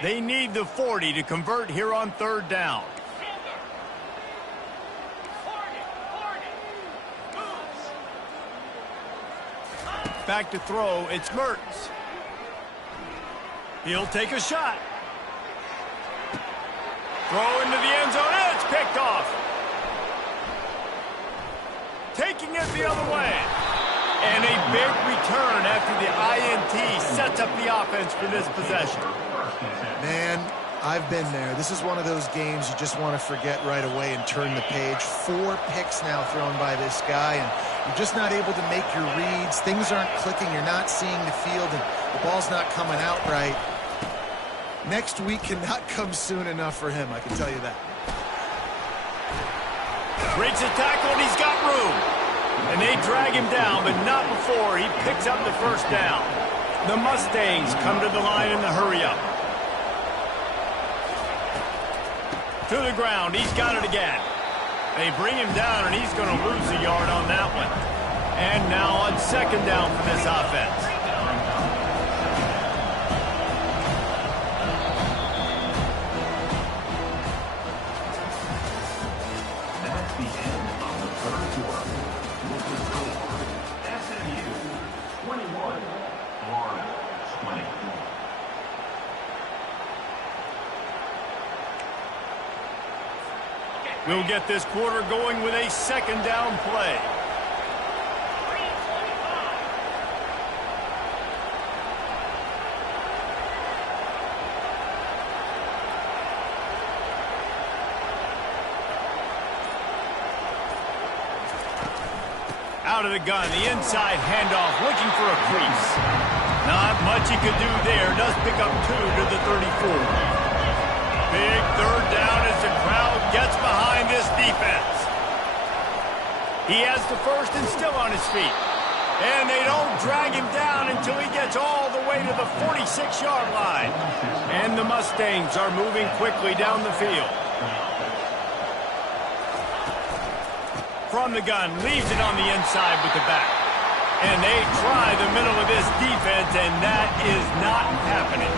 They need the 40 to convert here on third down. Back to throw, it's Mertens. He'll take a shot. Throw into the end zone, and it's picked off. Taking it the other way. And a big return after the INT sets up the offense for this possession. Man, I've been there. This is one of those games you just want to forget right away and turn the page. 4 picks now thrown by this guy, and you're just not able to make your reads. Things aren't clicking. You're not seeing the field, and the ball's not coming out right. Next week cannot come soon enough for him, I can tell you that. Breaks a tackle, and he's got room. And they drag him down, but not before he picks up the first down. The Mustangs come to the line in the hurry-up. To the ground, he's got it again. They bring him down, and he's going to lose a yard on that one. And now on second down for this offense. That's the end of the third quarter. With the score, SMU 21, Florida 20. We'll get this quarter going with a second down play. Out of the gun, the inside handoff, looking for a crease. Not much he could do there. Does pick up 2 to the 34. Big third down as the crowd gets behind this defense. He has the first and still on his feet. And they don't drag him down until he gets all the way to the 46-yard line. And the Mustangs are moving quickly down the field. From the gun, leaves it on the inside with the back. And they try the middle of this defense, and that is not happening.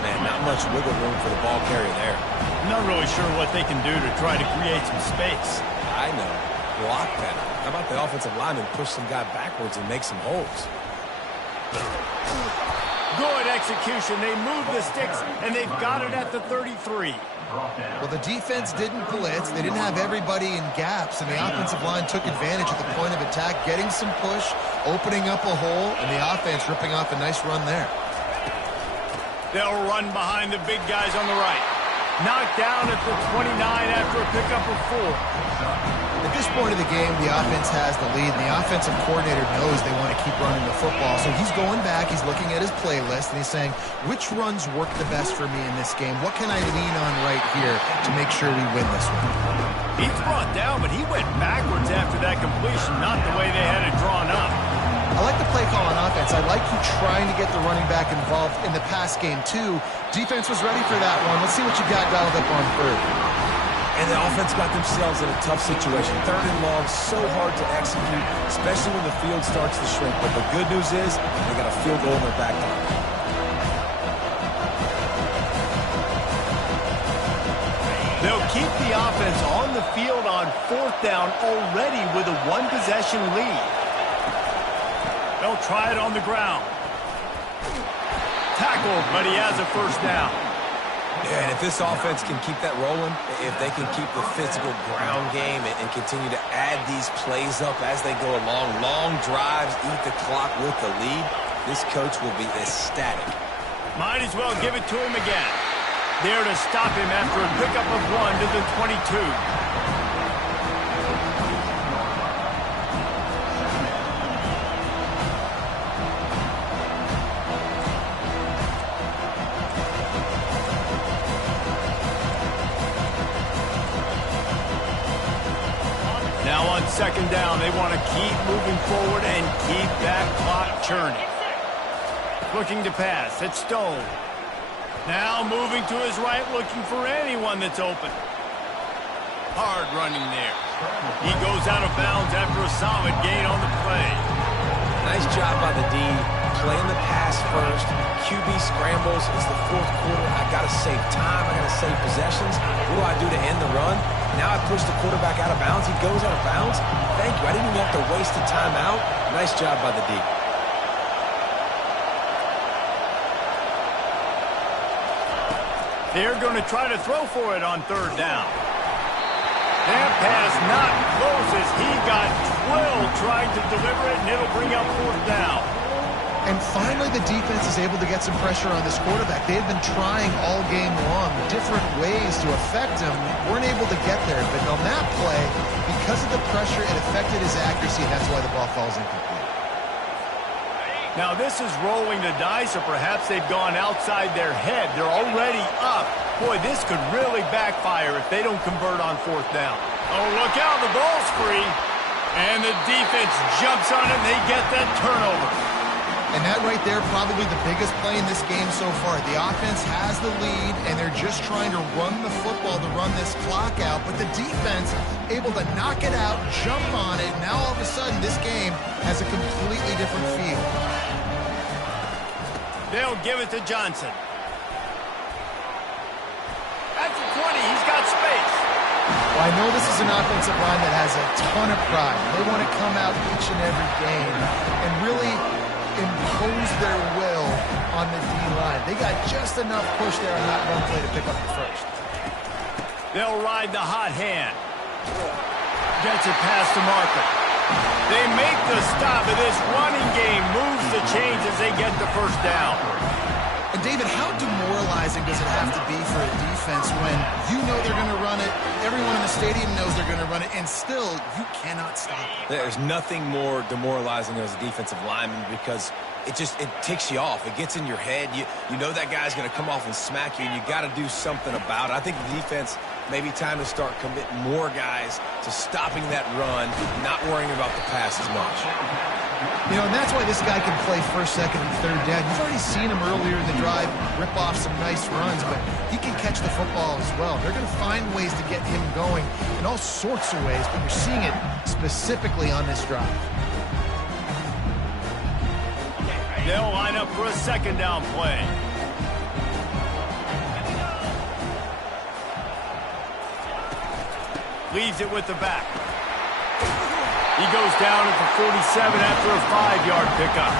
Man, not much wiggle room for the ball carrier there. I'm not really sure what they can do to try to create some space. I know. Block better. How about the offensive lineman push some guy backwards and make some holes? Good execution. They move the sticks, and they've got it at the 33. Well, the defense didn't blitz. They didn't have everybody in gaps, and the offensive line took advantage at the point of attack, getting some push, opening up a hole, and the offense ripping off a nice run there. They'll run behind the big guys on the right. Knocked down at the 29 after a pickup of 4. At this point of the game, the offense has the lead, and the offensive coordinator knows they want to keep running the football. So he's going back, he's looking at his playlist, and he's saying, which runs work the best for me in this game? What can I lean on right here to make sure we win this one? He's brought down, but he went backwards after that completion, not the way they had it drawn up. I like the play call on offense. I like you trying to get the running back involved in the pass game, too. Defense was ready for that one. Let's see what you got dialed up on third. And the offense got themselves in a tough situation. 3rd and long, so hard to execute, especially when the field starts to shrink. But the good news is they got a field goal in their back pocket. They'll keep the offense on the field on 4th down already with a 1-possession lead. They'll try it on the ground. Tackled, but he has a 1st down. Yeah, and if this offense can keep that rolling, if they can keep the physical ground game and continue to add these plays up as they go along, long drives, eat the clock with the lead, this coach will be ecstatic. Might as well give it to him again. There to stop him after a pickup of 1 to the 22. Now on 2nd down, they want to keep moving forward and keep that clock churning. Looking to pass. It's Stone. Now moving to his right, looking for anyone that's open. Hard running there. He goes out of bounds after a solid gain on the play. Nice job by the D, playing the pass first. QB scrambles. It's the 4th quarter. I got to save time. I got to save possessions. What do I do to end the run? Now I push the quarterback out of bounds. He goes out of bounds. Thank you. I didn't even have to waste a timeout. Nice job by the D. They're going to try to throw for it on 3rd down. That pass not close as he got drilled trying to deliver it, and it'll bring up 4th down. And finally, the defense is able to get some pressure on this quarterback. They had been trying all game long different ways to affect him. Weren't able to get there. But on that play, because of the pressure, it affected his accuracy, and that's why the ball falls incomplete. Now, this is rolling the dice, or perhaps they've gone outside their head. They're already up. Boy, this could really backfire if they don't convert on 4th down. Oh, look out. The ball's free. And the defense jumps on it, and they get that turnover. And that right there, probably the biggest play in this game so far. The offense has the lead, and they're just trying to run the football to run this clock out. But the defense able to knock it out, jump on it. Now all of a sudden, this game has a completely different feel. They'll give it to Johnson. At the 20, he's got space. Well, I know this is an offensive line that has a ton of pride. They want to come out each and every game and really impose their will on the D-line. They got just enough push there on that run play to pick up the 1st. They'll ride the hot hand. Gets it past the marker. They make the stop, and this running game moves the chains as they get the 1st down. And David, how demoralizing does it have to be for a defense when you know they're going to run it, everyone in the stadium knows they're going to run it, and still you cannot stop it? There's nothing more demoralizing as a defensive lineman because it ticks you off. It gets in your head. You know that guy's going to come off and smack you, and you got to do something about it. I think the defense maybe time to start committing more guys to stopping that run, not worrying about the pass as much. You know, and that's why this guy can play 1st, 2nd, and 3rd down. You've already seen him earlier in the drive rip off some nice runs, but he can catch the football as well. They're going to find ways to get him going in all sorts of ways, but you're seeing it specifically on this drive. They'll line up for a 2nd down play. Leaves it with the back. He goes down at the 47 after a 5-yard pickup.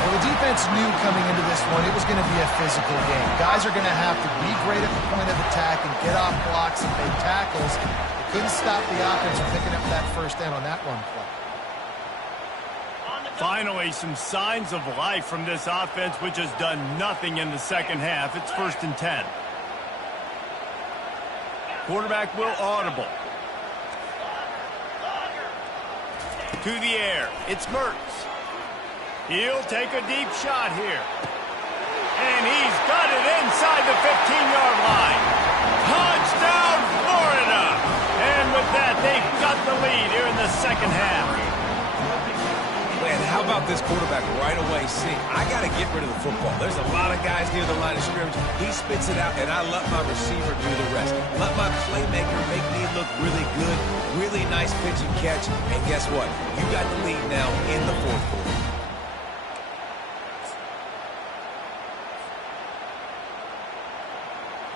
Well, the defense knew coming into this one it was going to be a physical game. Guys are going to have to be great at the point of attack and get off blocks and make tackles. They couldn't stop the offense from picking up that first down on that one play. Finally, some signs of life from this offense, which has done nothing in the second half. It's 1st and 10. Quarterback will audible. To the air. It's Mertz. He'll take a deep shot here. And he's got it inside the 15-yard line. Touchdown, Florida! And with that, they've got the lead here in the second half. Man, how about this quarterback right away seeing, I got to get rid of the football. There's a lot of guys near the line of scrimmage. He spits it out, and I let my receiver do the rest. Let my playmaker make me look really good. Really nice pitch and catch. And guess what? You got the lead now in the fourth quarter.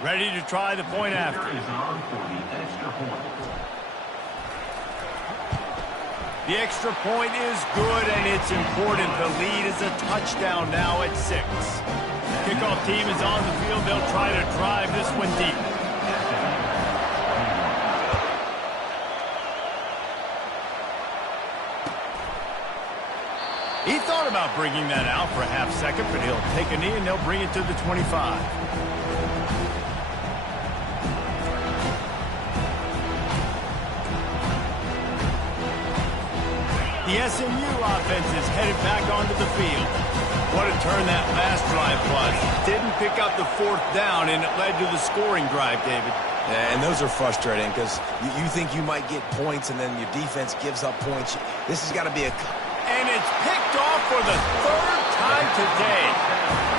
Ready to try the point after. Is on for the extra point. The extra point is good, and it's important. The lead is a touchdown now at 6. Kickoff team is on the field. They'll try to drive this one deep. He thought about bringing that out for a half second, but he'll take a knee, and they'll bring it to the 25. The SMU offense is headed back onto the field. What a turn that last drive was. Didn't pick up the 4th down, and it led to the scoring drive, David. Yeah, and those are frustrating because you think you might get points, and then your defense gives up points. This has got to be a... And it's picked off for the 3rd time today.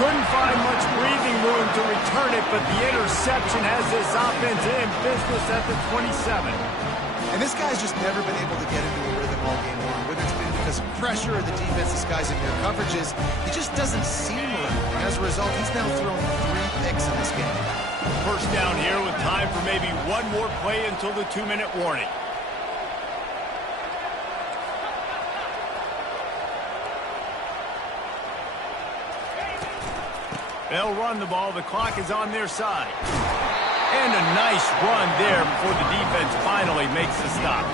Couldn't find much breathing room to return it, but the interception has this offense in business at the 27. And this guy's just never been able to get into a rhythm all game long. Whether it's been because of pressure or the defense disguising their coverages, he just doesn't seem right. And as a result, he's now thrown 3 picks in this game. First down here with time for maybe one more play until the 2-minute warning. They'll run the ball. The clock is on their side. And a nice run there before the defense finally makes the stop.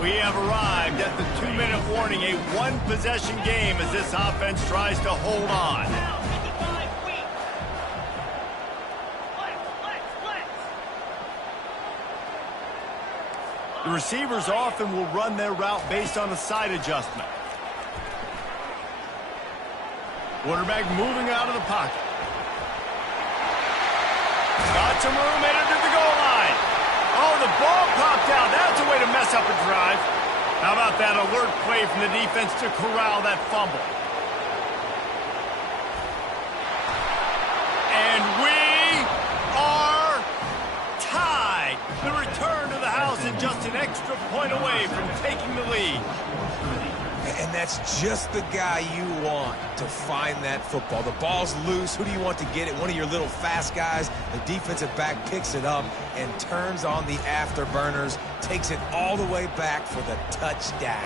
We have arrived at the 2-minute warning, a one-possession game as this offense tries to hold on. The receivers often will run their route based on a side adjustment. Quarterback moving out of the pocket. Got some room, headed to the goal line. Oh, the ball popped out. That's a way to mess up a drive. How about that alert play from the defense to corral that fumble? And we are tied. The return to the house and just an extra point away from taking the lead. And that's just the guy you want to find that football. The ball's loose. Who do you want to get it? One of your little fast guys. The defensive back picks it up and turns on the afterburners, takes it all the way back for the touchdown.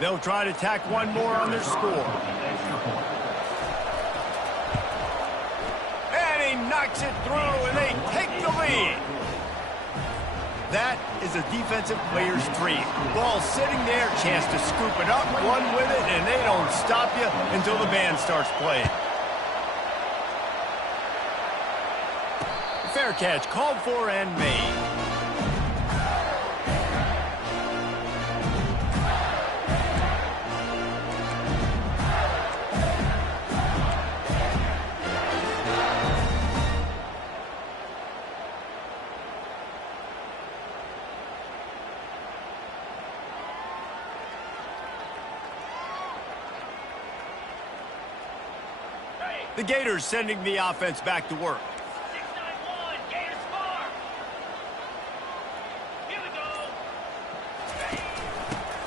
They'll try to tack one more on their score. Knocks it through, and they take the lead. That is a defensive player's dream. Ball sitting there, chance to scoop it up, run with it, and they don't stop you until the band starts playing. Fair catch, called for and made. The Gators sending the offense back to work. 6-9-1, Gators score. Here we go.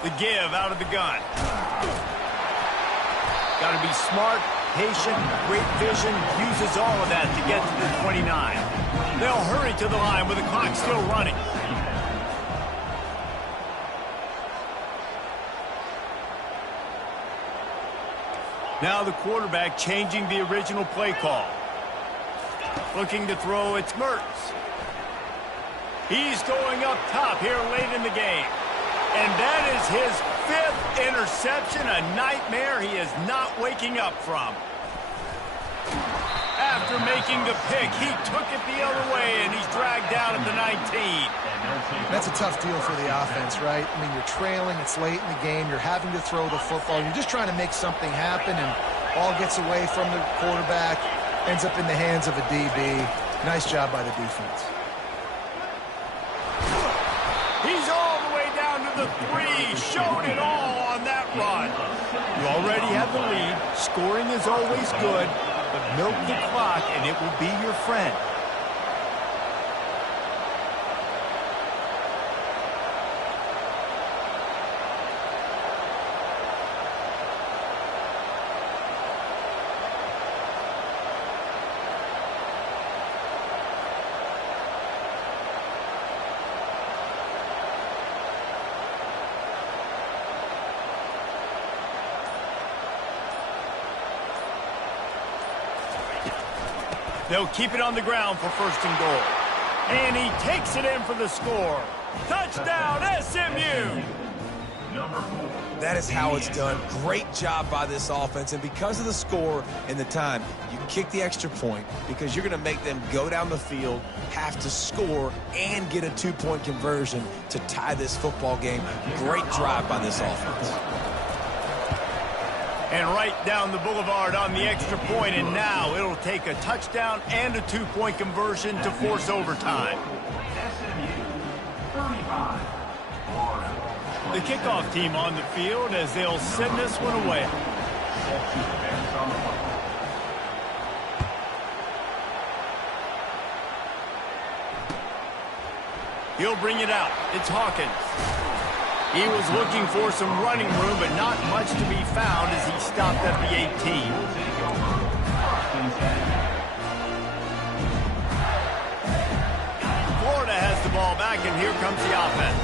The give out of the gun. Got to be smart patient, great vision, uses all of that to get to the 29. They'll hurry to the line with the clock still running. Now the quarterback changing the original play call. Looking to throw, it's Mertz. He's going up top here late in the game. And that is his 5th interception, a nightmare he is not waking up from. After making the pick, he took it the other way, and he's dragged down at the 19. That's a tough deal for the offense, right? I mean, you're trailing, it's late in the game, you're having to throw the football, you're just trying to make something happen, and ball gets away from the quarterback, ends up in the hands of a DB. Nice job by the defense. He's all the way down to the 3. Showed it all on that run. You already have the lead. Scoring is always good, but milk the clock and it will be your friend. They'll keep it on the ground for 1st and goal. And he takes it in for the score. Touchdown, SMU! That is how it's done. Great job by this offense. And because of the score and the time, you kick the extra point because you're going to make them go down the field, have to score, and get a 2-point conversion to tie this football game. Great drive by this offense. And right down the boulevard on the extra point, and now it'll take a touchdown and a 2-point conversion to force overtime. The kickoff team on the field as they'll send this one away. He'll bring it out. It's Hawkins. He was looking for some running room, but not much to be found as he stopped at the 18. Florida has the ball back, and here comes the offense.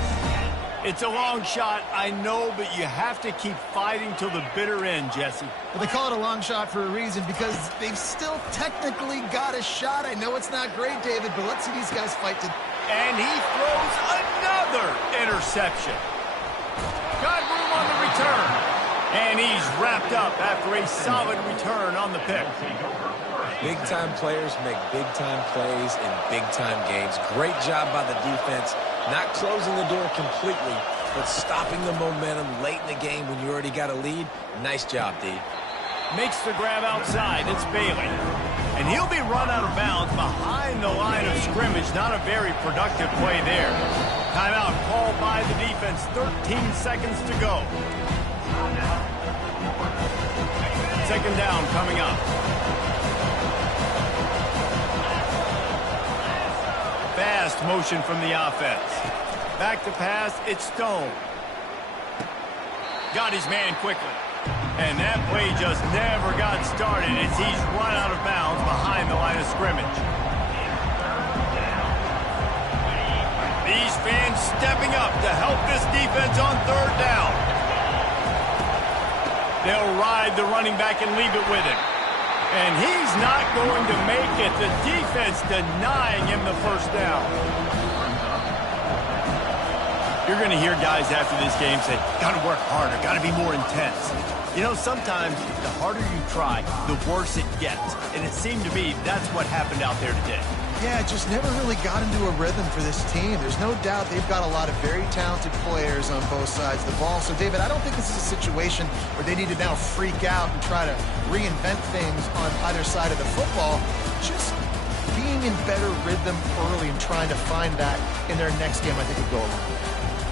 It's a long shot, I know, but you have to keep fighting till the bitter end, Jesse. But they call it a long shot for a reason because they've still technically got a shot. I know it's not great, David, but let's see these guys fight to... And he throws another interception. Got room on the return. And he's wrapped up after a solid return on the pick. Big-time players make big-time plays in big-time games. Great job by the defense, not closing the door completely, but stopping the momentum late in the game when you already got a lead. Nice job, D. Makes the grab outside. It's Bailey. And he'll be run out of bounds behind the line of scrimmage. Not a very productive play there. Timeout called by the defense. 13 seconds to go. Second down coming up. Fast motion from the offense. Back to pass, it's Stone. Got his man quickly. And that play just never got started as he's run out of bounds behind the line of scrimmage. These fans stepping up to help this defense on 3rd down. They'll ride the running back and leave it with him. And he's not going to make it. The defense denying him the 1st down. You're going to hear guys after this game say, got to work harder, got to be more intense. You know, sometimes the harder you try, the worse it gets. And it seemed to me that's what happened out there today. Yeah, it just never really got into a rhythm for this team. There's no doubt they've got a lot of very talented players on both sides of the ball. So, David, I don't think this is a situation where they need to now freak out and try to reinvent things on either side of the football. Just being in better rhythm early and trying to find that in their next game, I think, would go a long way.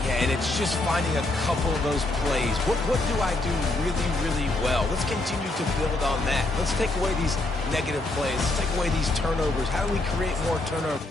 Yeah, and it's just finding a couple of those plays. What do I do really, really well? Let's continue to build on that. Let's take away these negative plays. Let's take away these turnovers. How do we create more turnovers?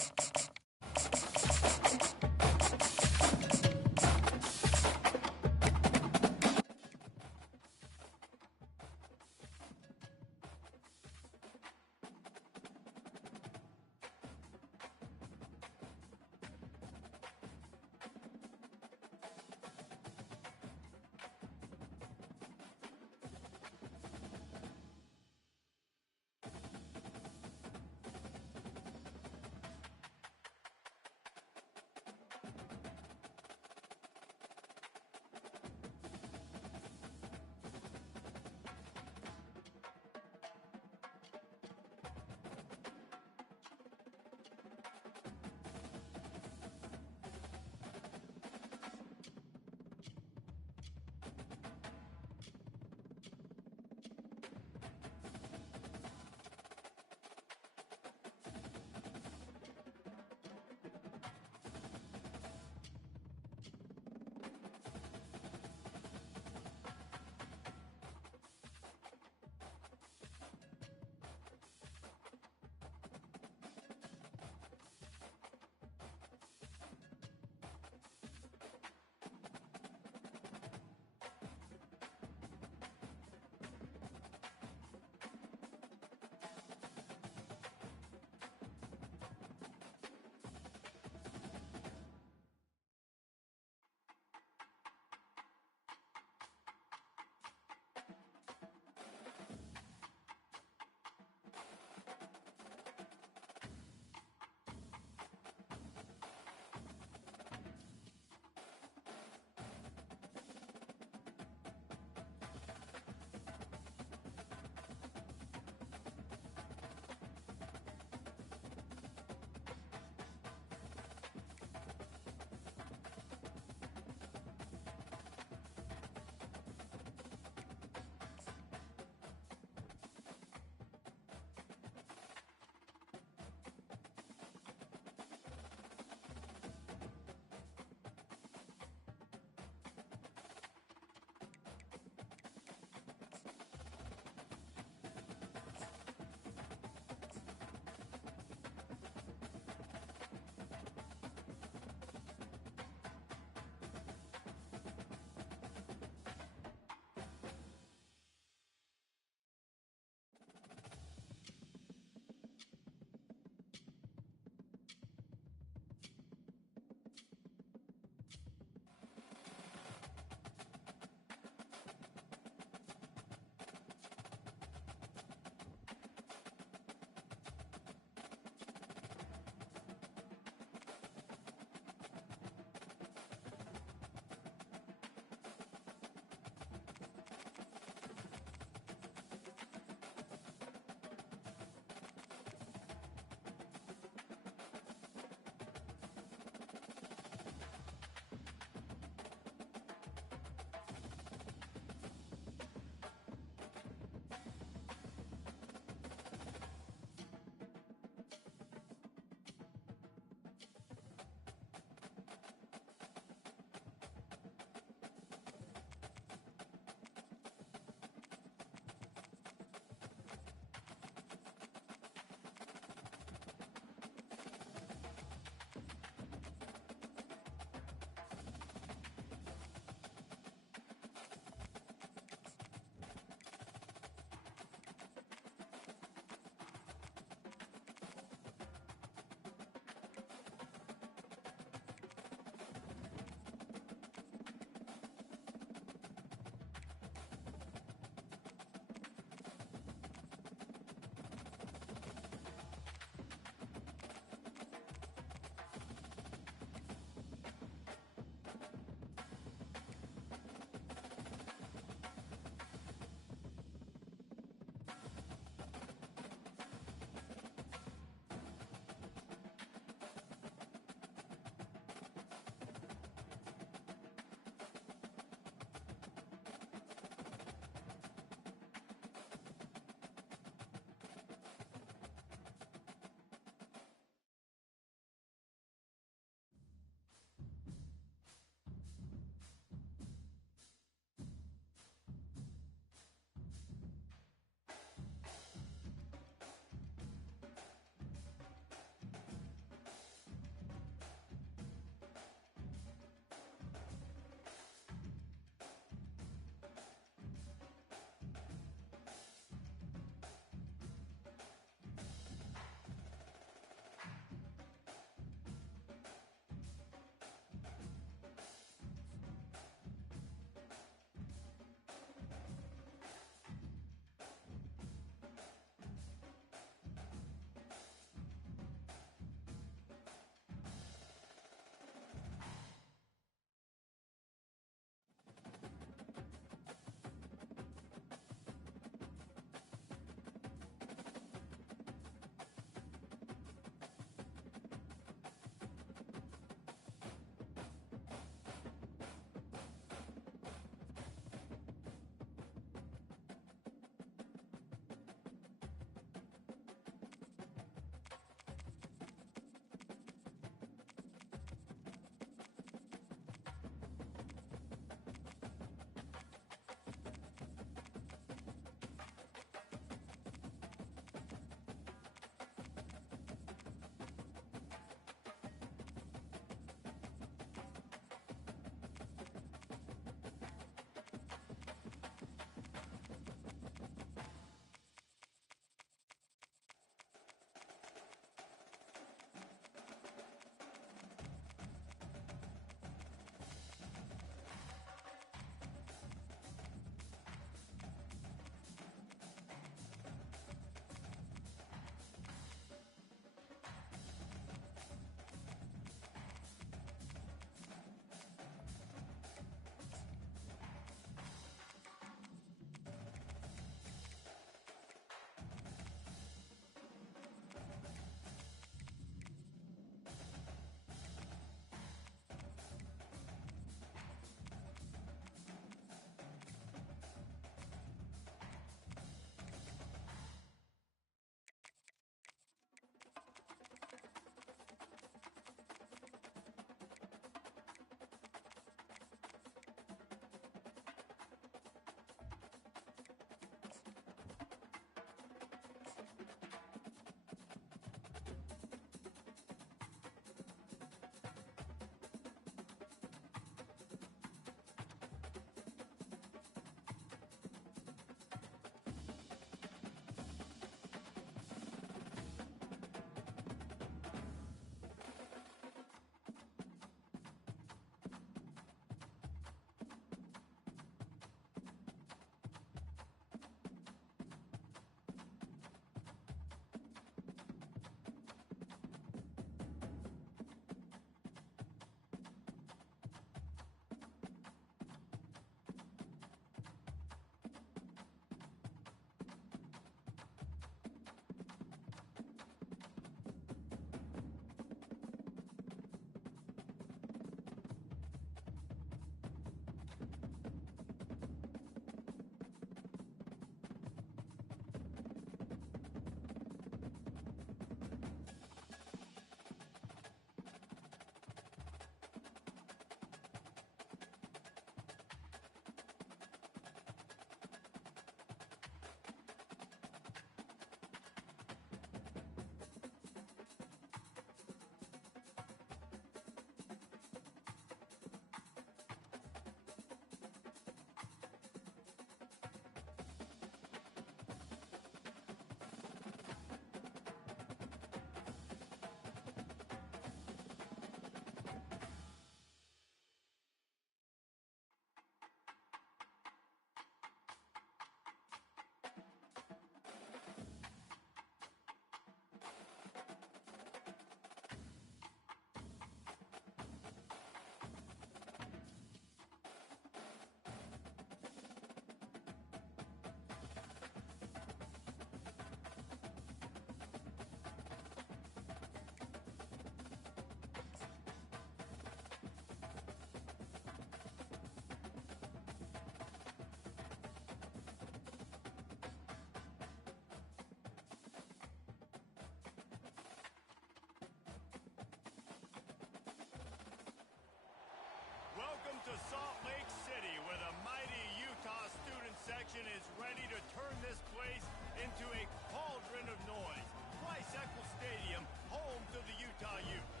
action is ready to turn this place into a cauldron of noise. Rice-Eccles Stadium, home to the Utah Utes.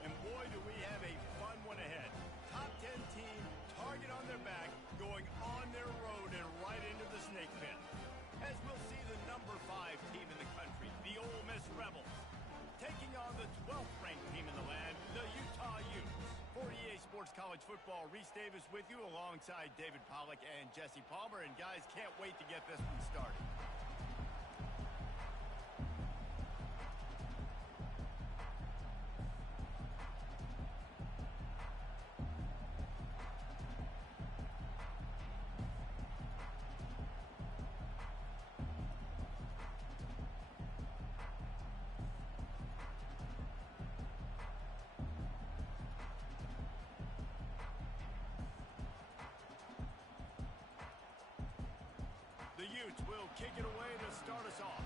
And boy, do we have a fun one ahead. Top 10 team, target on their back, going on their road and right into the snake pit. As we'll see the number 5 team in the country, the Ole Miss Rebels, taking on the 12th ranked team in the land, the Utah Utes. For EA Sports College Football, Reese Davis with you alongside David Pollack and Jesse Palmer. And guys, can't wait to get this one started. The Utes will kick it away to start us off.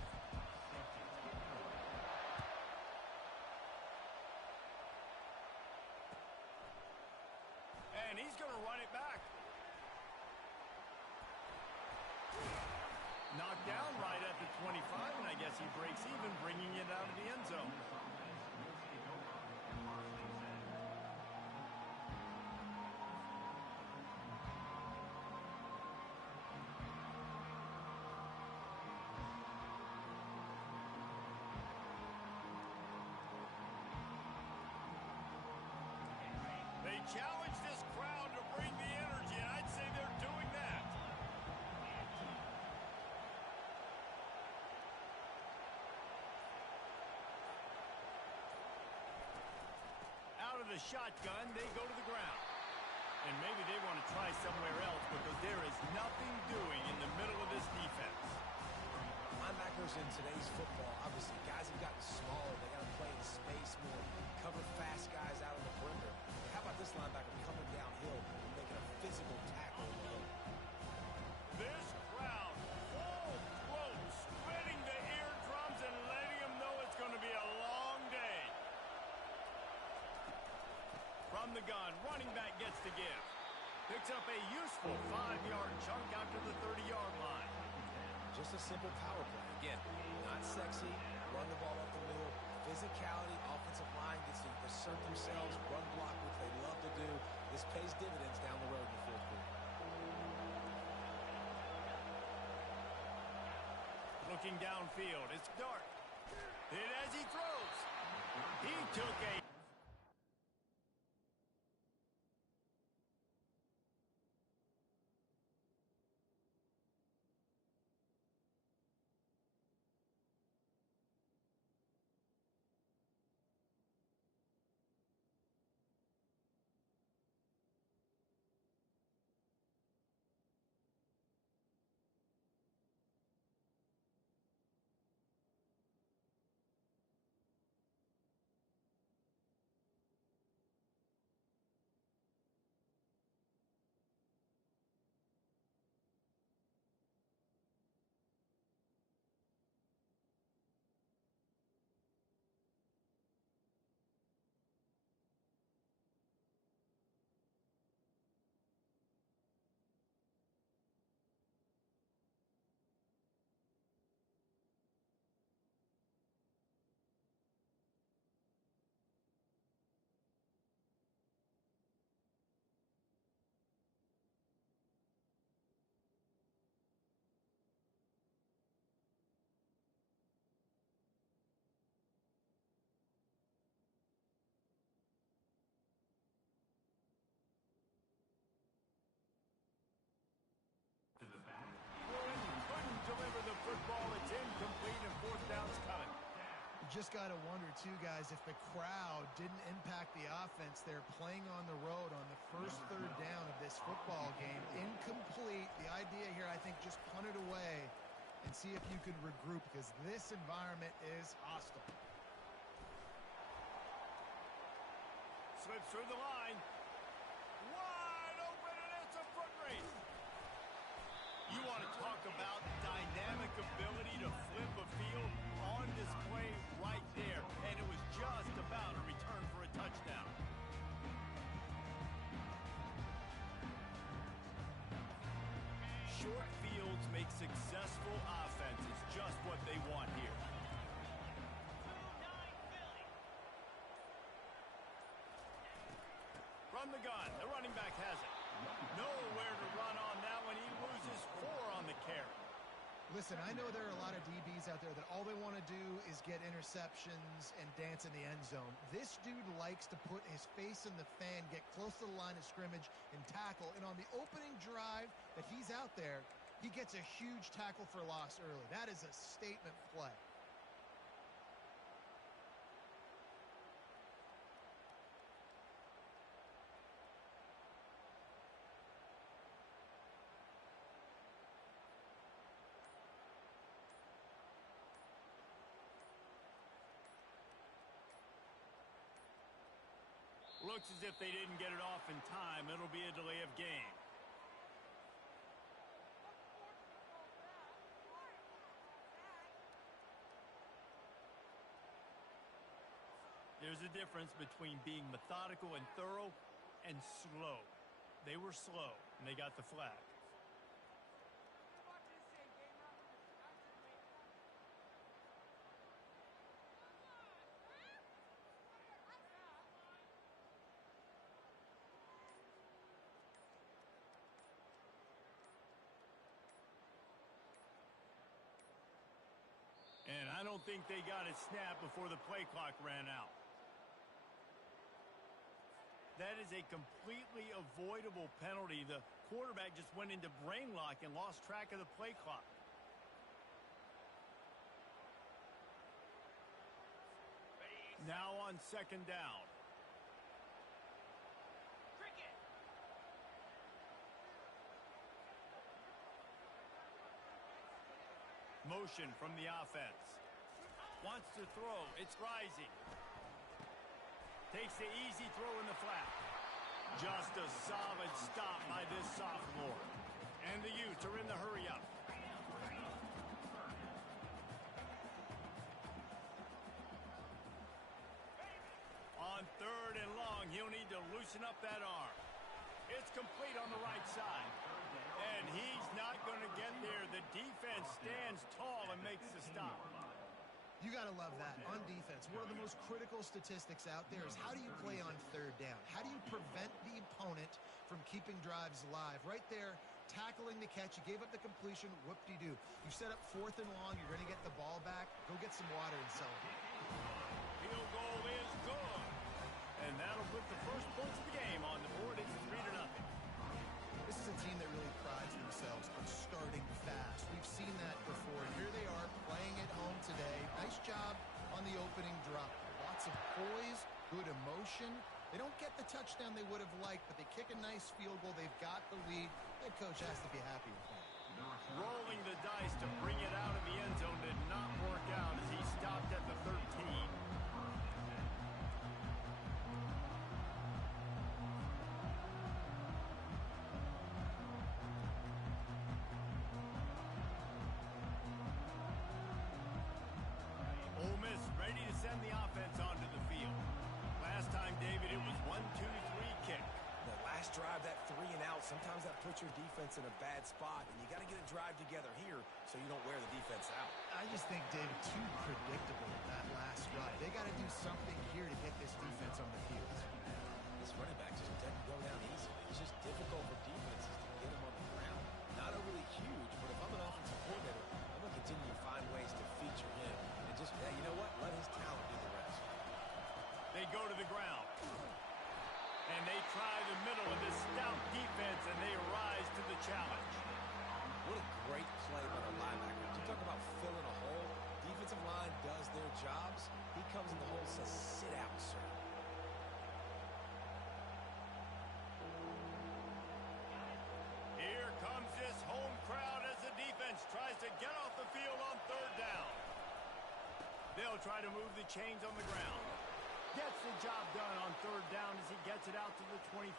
And he's going to run it back. Knocked down right at the 25, and I guess he breaks even, bringing it out of the end zone. They challenge this crowd to bring the energy, and I'd say they're doing that. Out of the shotgun, they go to the ground. And maybe they want to try somewhere else because there is nothing doing in the middle of this defense. Linebackers in today's football, obviously, guys have gotten smaller. They got to play in space more, cover fast guys out on the perimeter. But how about this linebacker coming downhill and making a physical tackle in the hole? This crowd, full throat, spreading the eardrums and letting them know it's going to be a long day. From the gun, running back gets to give. Picks up a useful 5-yard chunk after the 30-yard line. Just a simple power play. Again, not sexy, run the ball up the middle, physicality, offensive line gets to assert themselves, run block, which they love to do. This pays dividends down the road in the fourth quarter. Looking downfield, it's dark. Hit as he throws. He took a... To the back. Couldn't deliver the football. It's incomplete and fourth down's coming. You just got to wonder, too, guys, if the crowd didn't impact the offense. They're playing on the road on the first third down of this football game. Incomplete. The idea here, I think, just punt it away and see if you can regroup because this environment is hostile. Slips through the line. Wide open, and it's a foot race. You want to talk about dynamic ability to flip a field on display right there. And it was just about a return for a touchdown. Short field they want here. 2-9 Philly. From the gun, the running back has it. Nowhere to run on that one. He loses 4 on the carry. Listen, I know there are a lot of DBs out there that all they want to do is get interceptions and dance in the end zone. This dude likes to put his face in the fan, get close to the line of scrimmage, and tackle. And on the opening drive that he's out there, he gets a huge tackle for loss early. That is a statement play. Looks as if they didn't get it off in time. It'll be a delay of game. There's a difference between being methodical and thorough and slow. They were slow, and they got the flag. And I don't think they got it snapped before the play clock ran out. That is a completely avoidable penalty. The quarterback just went into brain lock and lost track of the play clock. Now on second down. Cricket. Motion from the offense. Wants to throw. It's rising. Takes the easy throw in the flat. Just a solid stop by this sophomore. And the Utes are in the hurry up. On third and long, he'll need to loosen up that arm. It's complete on the right side. And he's not going to get there. The defense stands tall and makes the stop. You got to love that. On defense, one of the most critical statistics out there is how do you play on third down? How do you prevent the opponent from keeping drives alive? Right there, tackling the catch. You gave up the completion. Whoop-de-doo. You set up fourth and long. You're going to get the ball back. Go get some water and celebrate. Field goal is good. And that'll put the first points of the game on the board. It's 3-0. This is a team that really prides themselves on starting fast. We've seen that before. Here they are playing at home today. Nice job on the opening drop. Lots of poise, good emotion. They don't get the touchdown they would have liked, but they kick a nice field goal. They've got the lead. Head coach has to be happy with that. Rolling the dice to bring it out of the end zone did not work out as he stopped at the 13. Ready to send the offense onto the field. Last time, David, it was 1-2-3 kick. The last drive, that 3 and out, sometimes that puts your defense in a bad spot, and you got to get a drive together here so you don't wear the defense out. I just think, David, too predictable that last drive. They got to do something here to get this defense on the field. This running back just doesn't go down easily. It's just difficult for defenses to get him on the ground. Not overly huge, but if I'm an offensive coordinator, I'm going to continue to find ways to feature him. And just, yeah, you know what? Let his talent do the rest. They go to the ground. And they try the middle of this stout defense, and they rise to the challenge. What a great play by the linebacker. You talk about filling a hole. Defensive line does their jobs. He comes in the hole and says, sit out, sir. Here comes this home crowd as the defense tries to get off the field on third down. They'll try to move the chains on the ground. Gets the job done on third down as he gets it out to the 25.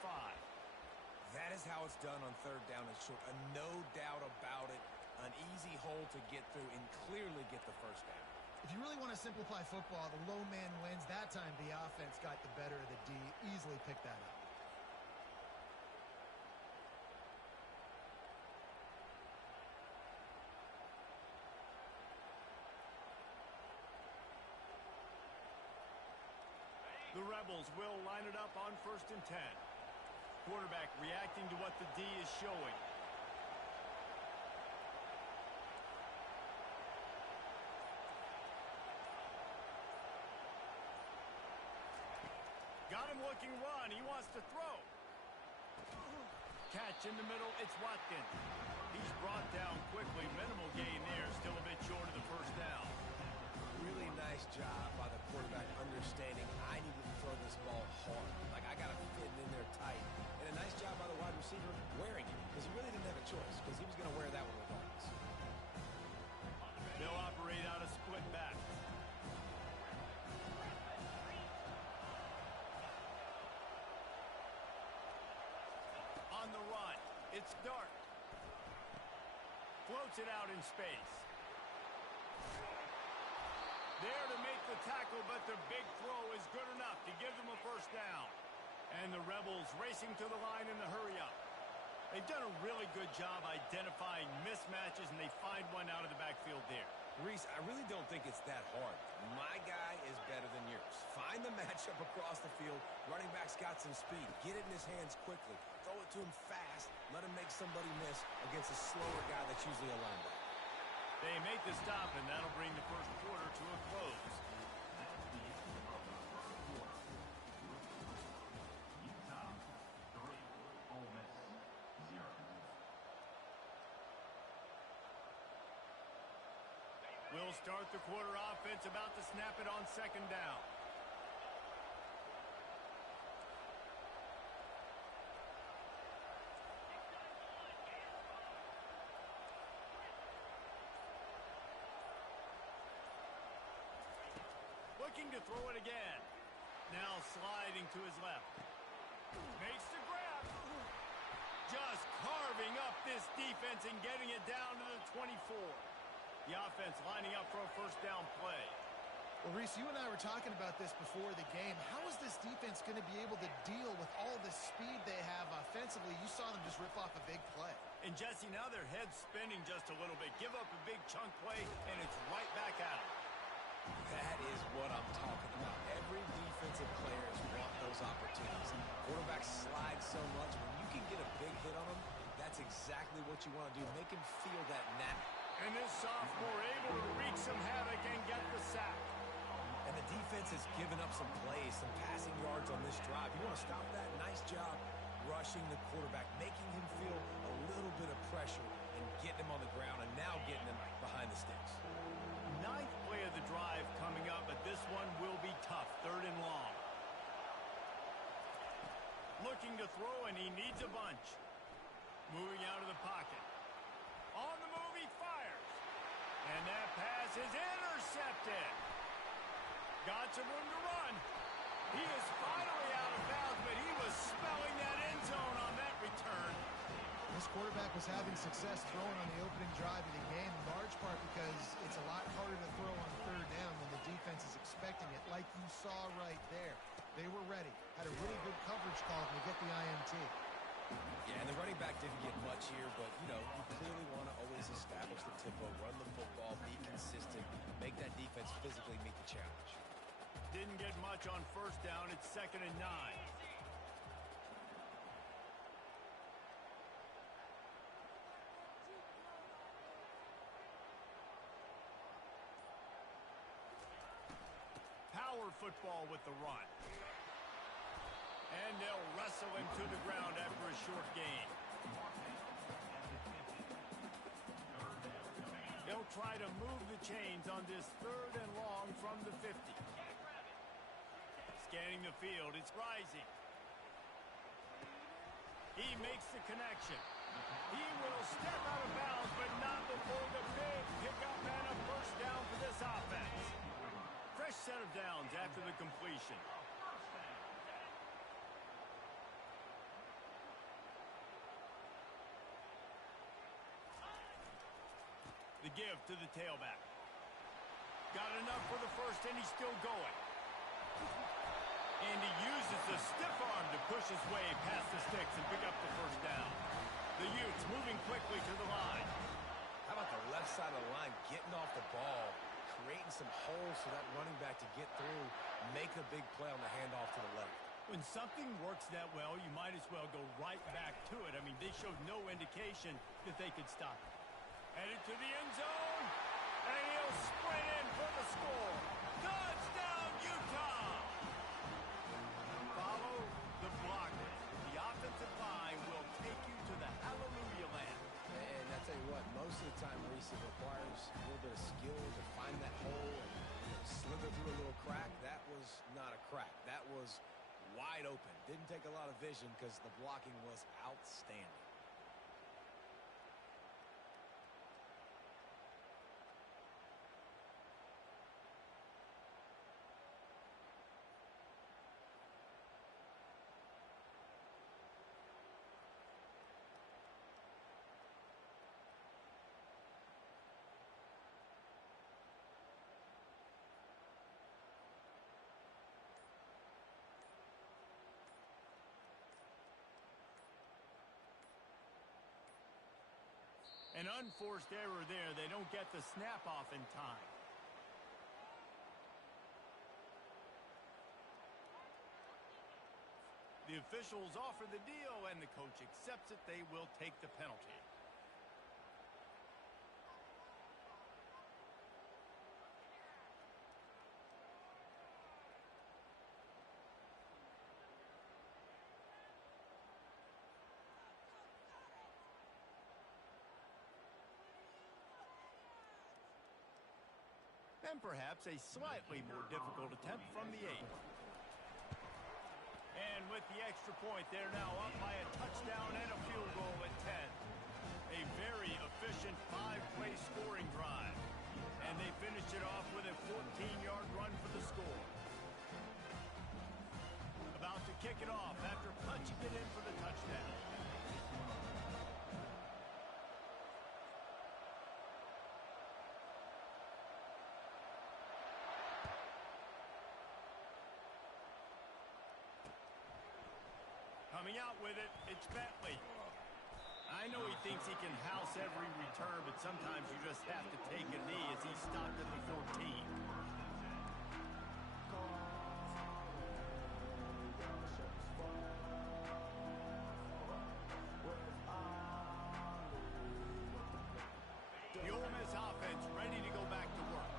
That is how it's done on third down and short. No doubt about it. An easy hole to get through and clearly get the first down. If you really want to simplify football, the low man wins. That time the offense got the better of the D. Easily picked that up. The Rebels will line it up on 1st and 10. Quarterback reacting to what the D is showing. Got him looking run. He wants to throw. Catch in the middle. It's Watkins. He's brought down quickly. Minimal gain there. Still a bit short of the first down. Really nice job by the quarterback understanding I need to throw this ball hard. Like, I got to fit it in there tight. And a nice job by the wide receiver wearing it, because he really didn't have a choice, because he was going to wear that one regardless. They'll operate out a split back. On the run, it's Dart. Floats it out in space. There to make the tackle, but the big throw is good enough to give them a first down. And the Rebels racing to the line in the hurry-up. They've done a really good job identifying mismatches, and they find one out of the backfield there. Reese, I really don't think it's that hard. My guy is better than yours. Find the matchup across the field. Running back's got some speed. Get it in his hands quickly. Throw it to him fast. Let him make somebody miss against a slower guy that's usually a linebacker. They make the stop, and that'll bring the first quarter to a close. That's the end of the first quarter. Utah 3, Ole Miss 0. We'll start the quarter offense, about to snap it on 2nd down. Looking to throw it again. Now sliding to his left. Makes the grab. Just carving up this defense and getting it down to the 24. The offense lining up for a first down play. Well, Reese, you and I were talking about this before the game. How is this defense going to be able to deal with all the speed they have offensively? You saw them just rip off a big play. And Jesse, now their head's spinning just a little bit. Give up a big chunk play, and it's right back at them. That is what I'm talking about. Every defensive players want those opportunities. Quarterbacks slide so much. When you can get a big hit on them, that's exactly what you want to do. Make him feel that knack. And this sophomore able to wreak some havoc and get the sack. And the defense has given up some plays, some passing yards on this drive. You want to stop that? Nice job rushing the quarterback, making him feel a little bit of pressure and getting him on the ground and now getting him behind the sticks. 9th play of the drive coming up, but this one will be tough. 3rd and long. Looking to throw, and he needs a bunch. Moving out of the pocket. On the move, he fires. And that pass is intercepted. Got some room to run. He is finally out of bounds, but he was smelling that end zone on that return. This quarterback was having success throwing on the opening drive of the game, in large part because it's a lot harder to throw on 3rd down when the defense is expecting it, like you saw right there. They were ready. Had a really good coverage call to get the INT. Yeah, and the running back didn't get much here, but, you know, you clearly want to always establish the tempo, run the football, be consistent, make that defense physically meet the challenge. Didn't get much on 1st down. It's 2nd and 9. Power football with the run. And they'll wrestle him to the ground after a short gain. They'll try to move the chains on this 3rd and long from the 50. Scanning the field, it's rising. He makes the connection. He will step out of bounds, but not before the big pickup and a first down for this offense. Fresh set of downs after the completion. The give to the tailback. Got enough for the first, and he's still going. And he uses the stiff arm to push his way past the sticks and pick up the first down. The Utes moving quickly to the line. How about the left side of the line getting off the ball, creating some holes for that running back to get through, make a big play on the handoff to the left. When something works that well, you might as well go right back to it. I mean, they showed no indication that they could stop it. Headed to the end zone, and he'll sprint in for the score. Touchdown, Utah! Follow the blocker. The offensive line will take you to the hallelujah land. And I tell you what, most of the time, Reese, it requires a little bit of skill to find that hole and slither through a little crack. That was not a crack. That was wide open. Didn't take a lot of vision because the blocking was outstanding. An unforced error there. They don't get the snap off in time. The officials offer the deal, and the coach accepts it. They will take the penalty. And perhaps a slightly more difficult attempt from the 8. And with the extra point, they're now up by a touchdown and a field goal at 10. A very efficient 5-play scoring drive. And they finish it off with a 14-yard run for the score. About to kick it off after punching it in for the touchdown. Coming out with it, it's Bentley. I know he thinks he can house every return, but sometimes you just have to take a knee as he stopped at the 14. The Ole Miss offense ready to go back to work.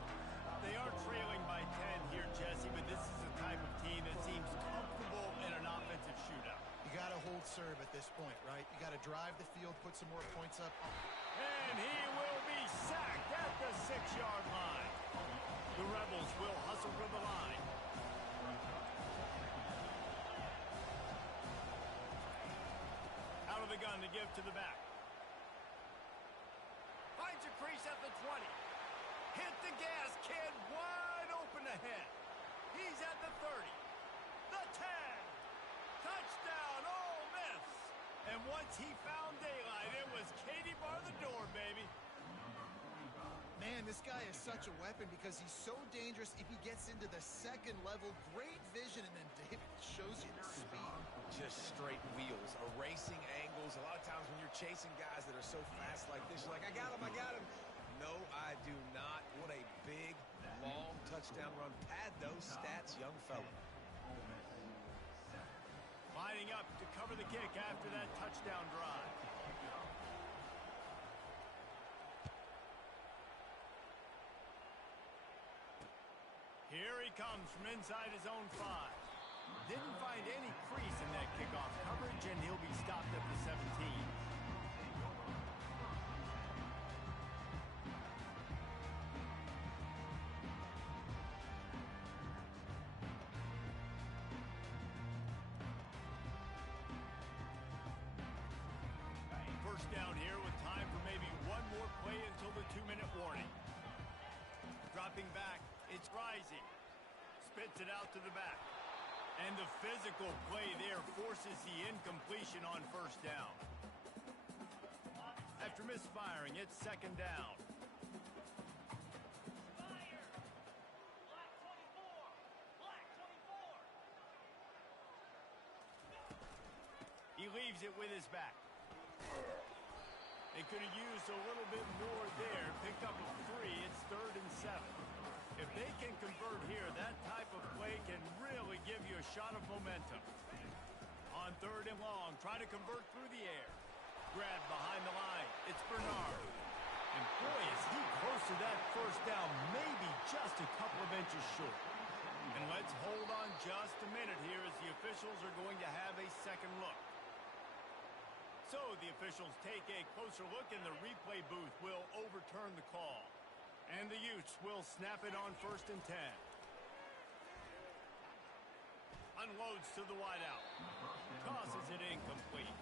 They are trailing by 10 here, Jesse, but this is the type of team that seems comfortable in an offensive shootout. You got to hold serve at this point, right? You got to drive the field, put some more points up. And he will be sacked at the 6-yard line. The Rebels will hustle for the line. Out of the gun to give to the back. Finds a crease at the 20. Hit the gas, kid, wide open ahead. He's at the 30, the 10. Touchdown, Ole Miss. And once he found daylight, it was Katie bar the door, baby. Man, this guy is such a weapon because he's so dangerous if he gets into the second level. Great vision, and then David shows you the speed. Just straight wheels, erasing angles. A lot of times when you're chasing guys that are so fast like this, you're like, I got him, I got him. No, I do not. What a big, long touchdown run. Pad those stats, young fella. Lining up to cover the kick after that touchdown drive. Here he comes from inside his own 5. Didn't find any crease in that kickoff coverage, and he'll be stopped at the 17. First down here with time for maybe one more play until the 2-minute warning. Dropping back, it's rising. Spits it out to the back. And the physical play there forces the incompletion on first down. After misfiring, it's second down. Fire! Black 24! Black 24! He leaves it with his back. They could have used a little bit more there. Picked up a 3. It's 3rd and 7. If they can convert here, that type of play can really give you a shot of momentum. On 3rd and long, try to convert through the air. Grab behind the line. It's Bernard. And boy, is he close to that first down, maybe just a couple of inches short. And let's hold on just a minute here as the officials are going to have a second look. So the officials take a closer look and the replay booth will overturn the call. And the Utes will snap it on 1st and 10. Unloads to the wideout. Tosses it incomplete.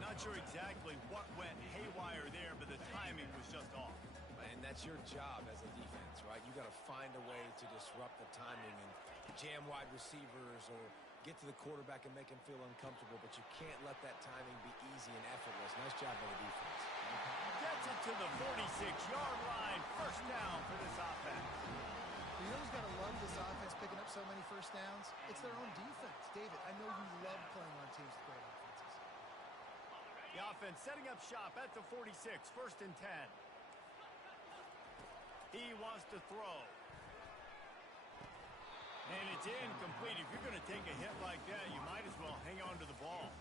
Not sure exactly what went haywire there, but the timing was just off. And that's your job as a defense, right? You got to find a way to disrupt the timing and jam wide receivers or get to the quarterback and make him feel uncomfortable, but you can't let that timing be easy and effortless. Nice job by the defense. Gets it to the 46-yard line. First down for this offense. You know who's got to love this offense picking up so many first downs? It's their own defense. David, I know you love playing on teams with great offenses. The offense setting up shop at the 46, 1st and 10. He wants to throw. And it's incomplete. If you're going to take a hit like that, you might as well hang on to the ball.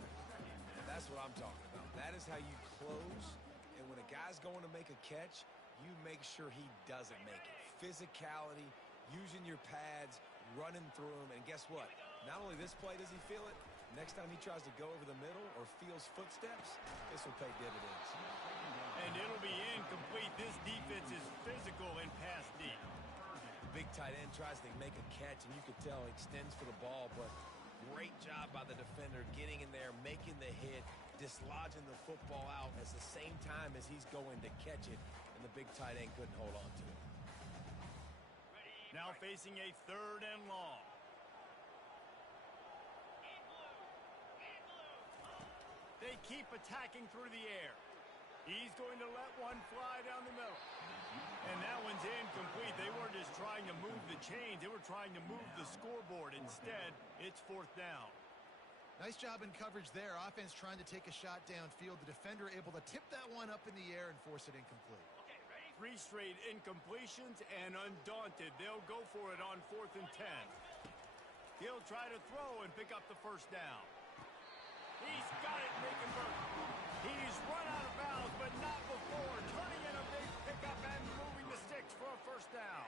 That's what I'm talking about. That is how you close. And when a guy's going to make a catch, you make sure he doesn't make it. Physicality, using your pads, running through them. And guess what? Not only this play does he feel it, next time he tries to go over the middle or feels footsteps, this will pay dividends. And it'll be incomplete. This defense is physical and pass deep. Big tight end tries to make a catch, and you could tell he extends for the ball, but great job by the defender getting in there, making the hit, dislodging the football out at the same time as he's going to catch it, and the big tight end couldn't hold on to it. Now facing a 3rd and long. They keep attacking through the air. He's going to let one fly down the middle. And that one's incomplete. They weren't just trying to move the chains. They were trying to move the scoreboard. Instead, it's 4th down. Nice job in coverage there. Offense trying to take a shot downfield. The defender able to tip that one up in the air and force it incomplete. 3 straight incompletions, and undaunted, they'll go for it on 4th and 10. He'll try to throw and pick up the first down. He's got it, making work. He's run out of bounds, but not before. Turning in a big pickup and moving the sticks for a first down.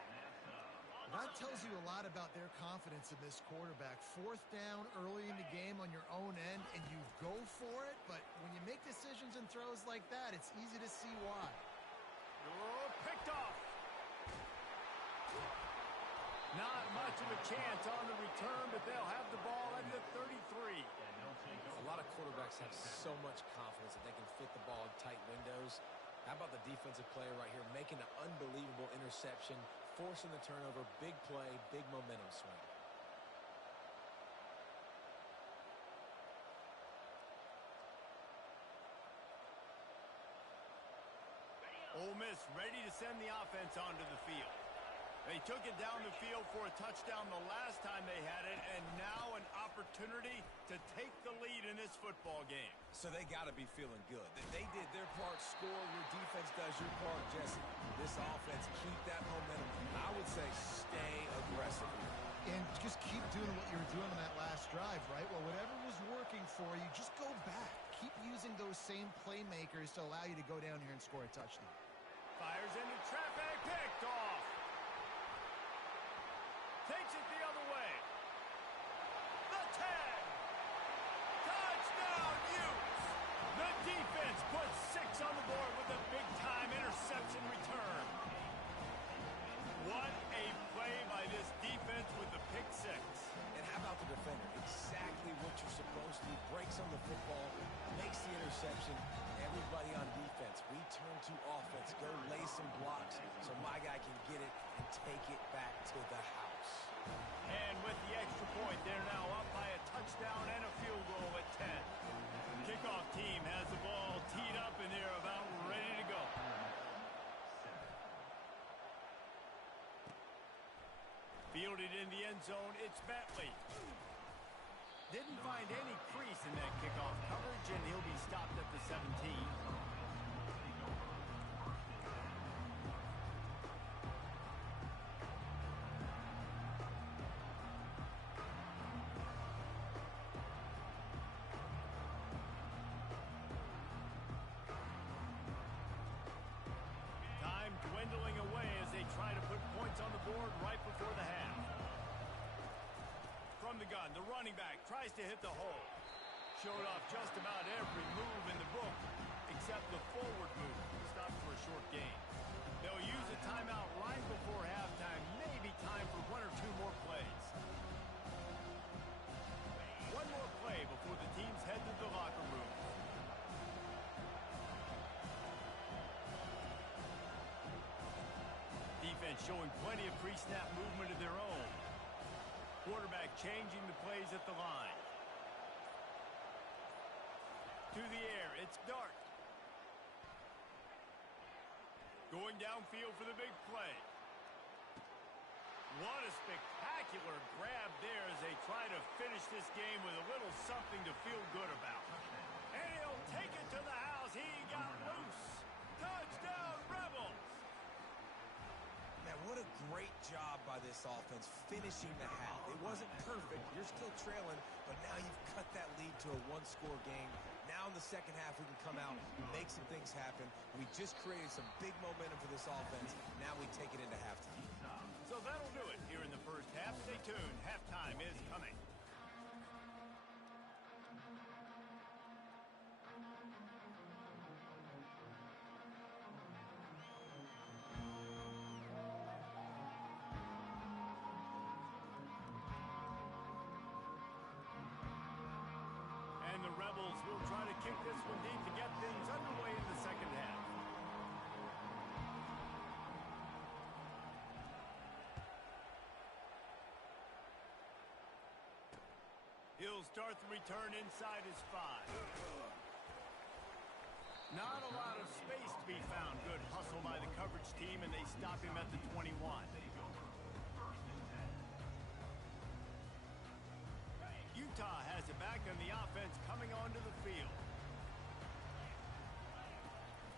That tells you a lot about their confidence in this quarterback. 4th down early in the game on your own end, and you go for it. But when you make decisions and throws like that, it's easy to see why. Oh, picked off. Not much of a chance on the return, but they'll have the ball at the 33. A lot of quarterbacks have so much confidence that they can fit the ball in tight windows. How about the defensive player right here making an unbelievable interception, forcing the turnover, big play, big momentum swing. Ole Miss ready to send the offense onto the field. They took it down the field for a touchdown the last time they had it, and now an opportunity to take the lead in this football game. So they got to be feeling good. They did their part, score. Your defense does your part, Jesse. This offense, keep that momentum. I would say stay aggressive. And just keep doing what you were doing on that last drive, right? Well, whatever was working for you, just go back. Keep using those same playmakers to allow you to go down here and score a touchdown. Fires into traffic, picked off. Takes it the other way. The 10. Touchdown, Utes. The defense puts 6 on the board with a big-time interception return. What a play by this defense with the pick 6. And how about the defender? Exactly what you're supposed to do. Breaks on the football, makes the interception. Everybody on defense, we turn to offense. Go lay some blocks so my guy can get it and take it back to the house. And with the extra point, they're now up by a touchdown and a field goal at 10. Kickoff team has the ball teed up, and they're about ready to go. Fielded in the end zone, it's Bentley. Didn't find any crease in that kickoff coverage, and he'll be stopped at the 17. points on the board right before the half. From the gun, the running back tries to hit the hole. Showed off just about every move in the book, except the forward move. Stopped for a short gain. They'll use a timeout right before halftime. Maybe time for one or two more plays. One more play before the teams head to the locker room. Defense showing plenty of pre-snap movement of their own. Quarterback changing the plays at the line. To the air, it's Dart. Going downfield for the big play. What a spectacular grab there as they try to finish this game with a little something to feel good about. And he'll take it to the house. He got loose. Touchdown, Rebels! Man, what a great job by this offense finishing the half. It wasn't perfect. You're still trailing, but now you've cut that lead to a one-score game. Now in the second half, we can come out and make some things happen. We just created some big momentum for this offense. Now we take it into halftime. So that'll do it here in the first half. Stay tuned. Halftime is coming. And the Rebels will try to kick this one deep to get things underway in the second half. He'll start the return inside his 5. Not a lot of space to be found. Good hustle by the coverage team, and they stop him at the 21. Utah has it back, and the offense coming onto the field.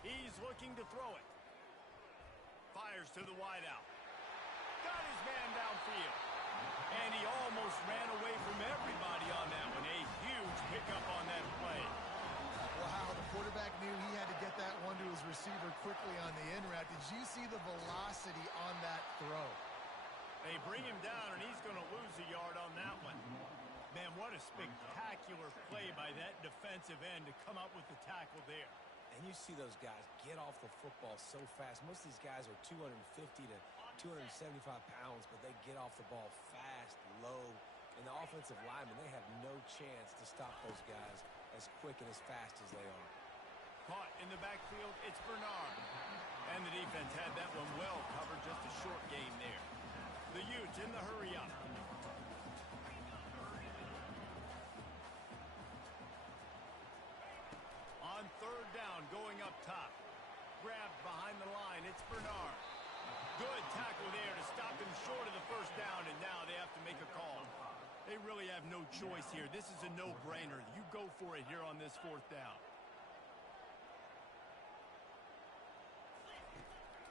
He's looking to throw it. Fires to the wideout. Got his man downfield. And he almost ran away from everybody on that one. A huge pickup on that play. Wow, the quarterback knew he had to get that one to his receiver quickly on the in route. Did you see the velocity on that throw? They bring him down, and he's going to lose a yard on that one. Man, what a spectacular play by that defensive end to come up with the tackle there. And you see those guys get off the football so fast. Most of these guys are 250 to 275 pounds, but they get off the ball fast, low. And the offensive linemen, they have no chance to stop those guys as quick and as fast as they are. Caught in the backfield, it's Bernard. And the defense had that one well covered, just a short game there. The Utes in the hurry up. On third down, going up top. Grabbed behind the line, it's Bernard. Good tackle there to stop him short of the first down, and now they have to make a call. They really have no choice here. This is a no-brainer. You go for it here on this fourth down.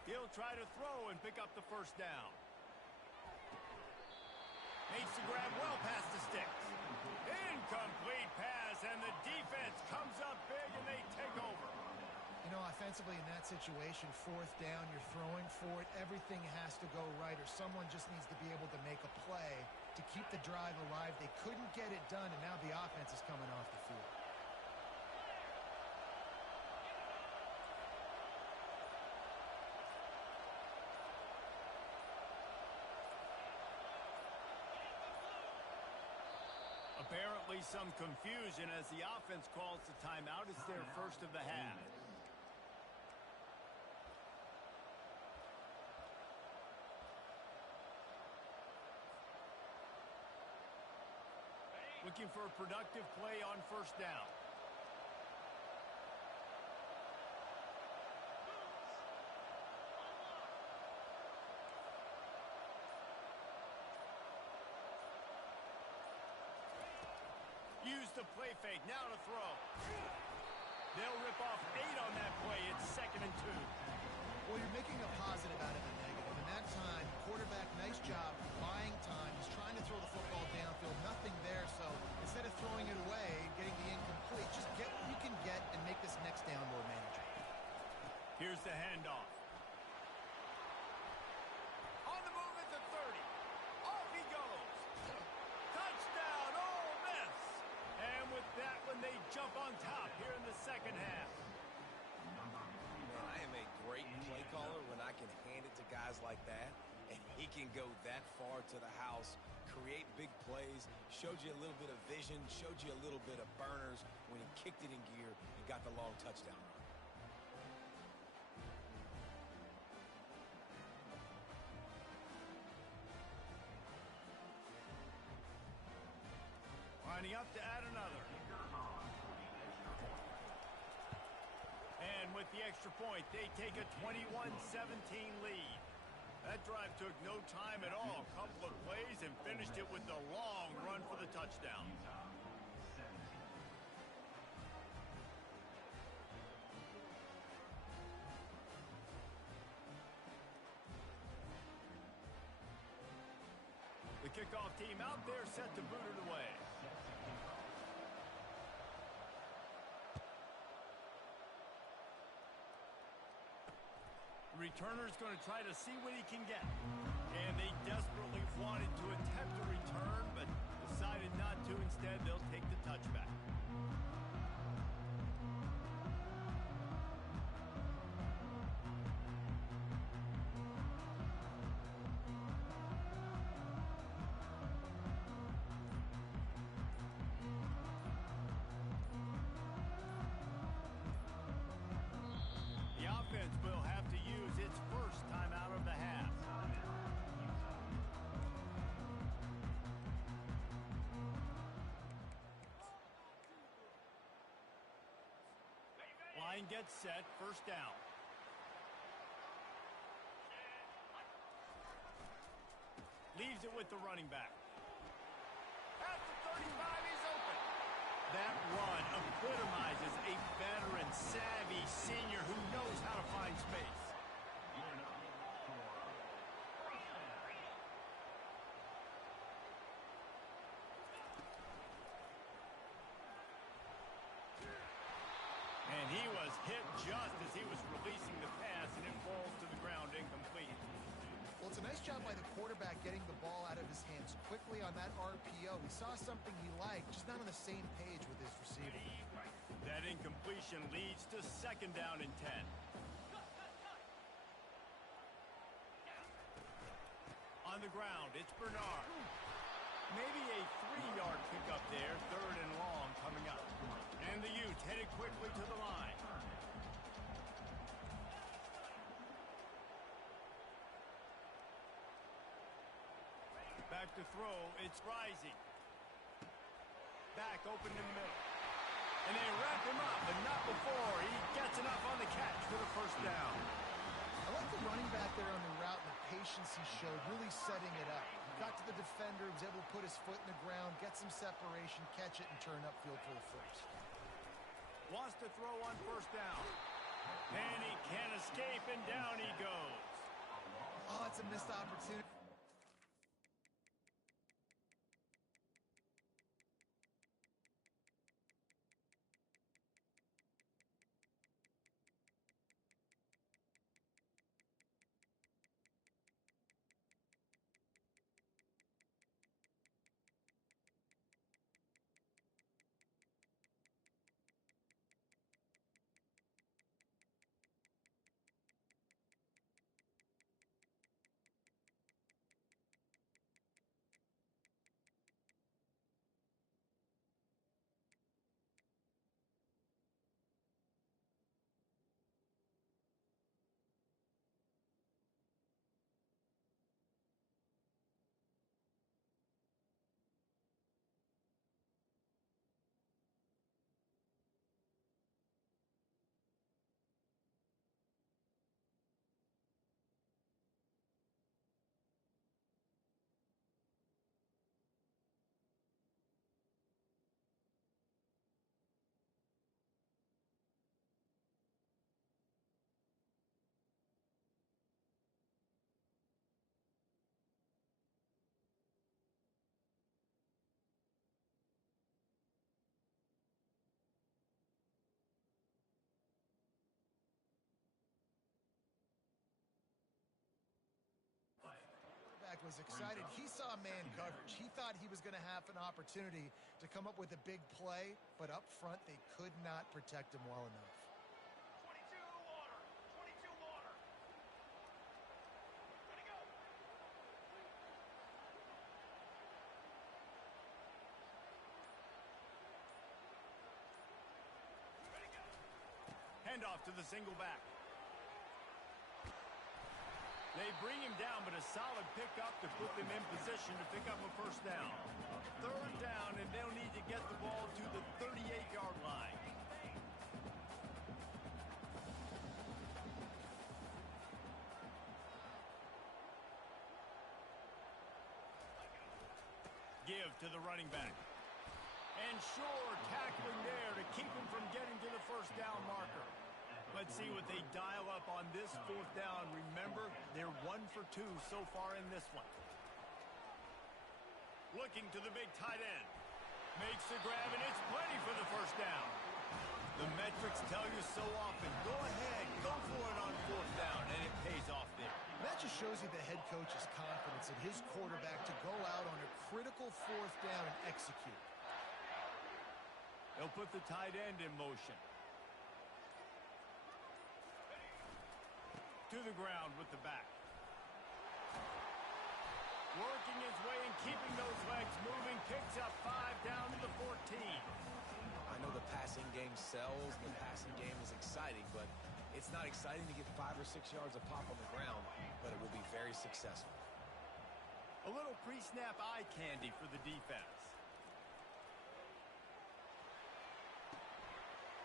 He'll try to throw and pick up the first down. Makes the grab well past the sticks. Incomplete pass, and the defense comes up big, and they take over. You know, offensively in that situation, fourth down, you're throwing for it. Everything has to go right, or someone just needs to be able to make a play to keep the drive alive. They couldn't get it done, and now the offense is coming off the field. Apparently some confusion as the offense calls the timeout. It's their first of the half. Looking for a productive play on first down. Use the play fake, now to throw. They'll rip off 8 on that play. It's 2nd and 2. Well, you're making a positive out of a negative. And that time, quarterback, nice job buying time. He's trying to throw the football downfield. Nothing there, so instead of throwing it away and getting the incomplete, just get what you can get and make this next down more manageable. Here's the handoff. On the move. up on top here in the second half. Man, I am a great play caller when I can hand it to guys like that, and he can go that far to the house, create big plays, showed you a little bit of vision, showed you a little bit of burners when he kicked it in gear and got the long touchdown run. Lining up to add another. And with the extra point, they take a 21-17 lead. That drive took no time at all. A couple of plays and finished it with a long run for the touchdown. The kickoff team out there set to boot it away. The returner's going to try to see what he can get. And they desperately wanted to attempt a return, but decided not to. Instead, they'll take the touchback. Will have to use its first time out of the half. Line gets set, first down. Leaves it with the running back. At the 35, he's open. That run epitomizes a veteran, savvy senior who knows how to find space. And he was hit just as he was releasing the pass, and it falls to the ground incomplete. Well, it's a nice job by the quarterback getting the ball out of his hands quickly on that RPO. He saw something he liked, just not on the same page with his receiver. That incompletion leads to second down and 10. On the ground, it's Bernard. Maybe a 3-yard pickup there, third and long coming up. And the Utes headed quickly to the line. Back to throw, it's Rising. Back open in the middle. And they wrap him up, but not before he gets enough on the catch for the first down. I like the running back there on the route and the patience he showed, really setting it up. He got to the defender, was able to put his foot in the ground, get some separation, catch it, and turn upfield for the first. Wants to throw on first down. And he can't escape, and down he goes. Oh, it's a missed opportunity. was excited. He saw man coverage. He thought he was going to have an opportunity to come up with a big play, but up front, they could not protect him well enough. 22 water. 22 water. Ready, go. Ready, go. Handoff to the single back. They bring him down, but a solid pickup to put them in position to pick up a first down. Third down, and they'll need to get the ball to the 38-yard line. Give to the running back. And sure, tackling there to keep him from getting to the first down marker. Let's see what they dial up on this fourth down. Remember, they're 1 for 2 so far in this one. Looking to the big tight end. Makes the grab, and it's plenty for the first down. The metrics tell you so often. Go ahead, go for it on fourth down, and it pays off there. That just shows you the head coach's confidence in his quarterback to go out on a critical fourth down and execute. They'll put the tight end in motion. To the ground with the back. Working his way and keeping those legs moving. Picks up 5 down to the 14. I know the passing game sells, and the passing game is exciting, but it's not exciting to get 5 or 6 yards of pop on the ground, but it will be very successful. A little pre-snap eye candy for the defense.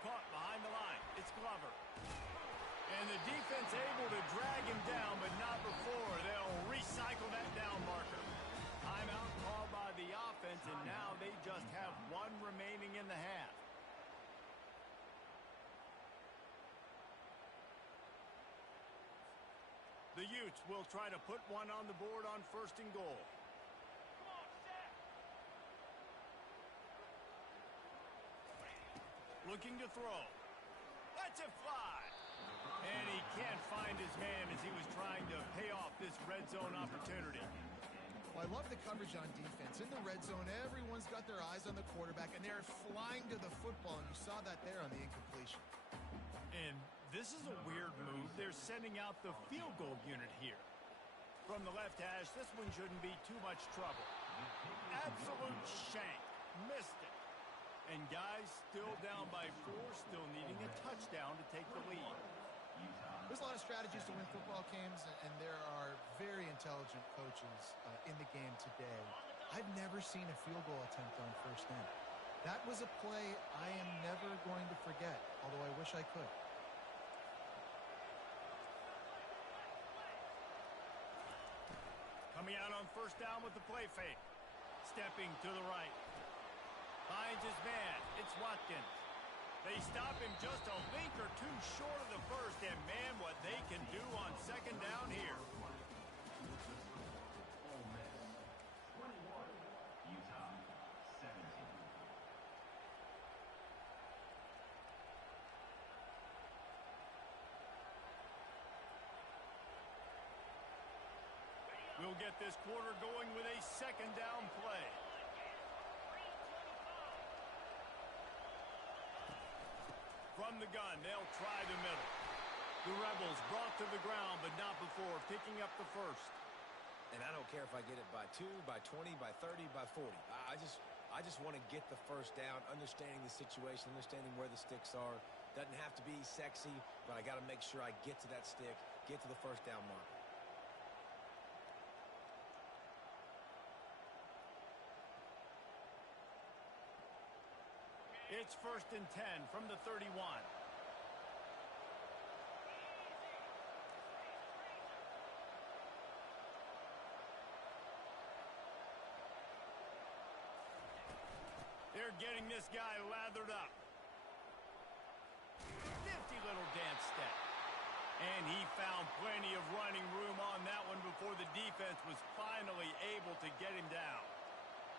Caught behind the line. It's Glover. And the defense able to drag him down, but not before. They'll recycle that down marker. Timeout called by the offense, and now they just have 1 remaining in the half. The Utes will try to put one on the board on 1st and goal. Come on, set. Looking to throw. Lets it fly. And he can't find his man as he was trying to pay off this red zone opportunity. Well, I love the coverage on defense. In the red zone, everyone's got their eyes on the quarterback, and they're flying to the football, and you saw that there on the incompletion. And this is a weird move. They're sending out the field goal unit here. From the left hash, this one shouldn't be too much trouble. Absolute shank. Missed it. And guys still down by 4, still needing a touchdown to take the lead. There's a lot of strategies to win football games, and there are very intelligent coaches in the game today. I've never seen a field goal attempt on 1st down. That was a play I am never going to forget, although I wish I could. Coming out on 1st down with the play fake. Stepping to the right. Finds his man. It's Watkins. They stop him just a link or 2 short of the first, and man, what they can do on 2nd down here. 21, Utah 17. We'll get this quarter going with a 2nd down play. From the gun, they'll try the middle. The Rebels brought to the ground, but not before picking up the first. And I don't care if I get it by 2, by 20, by 30, by 40. I just want to get the first down, understanding the situation, understanding where the sticks are. Doesn't have to be sexy, but I got to make sure I get to that stick, get to the first down marker. It's 1st and 10 from the 31. They're getting this guy lathered up. Nifty little dance step. And he found plenty of running room on that one before the defense was finally able to get him down.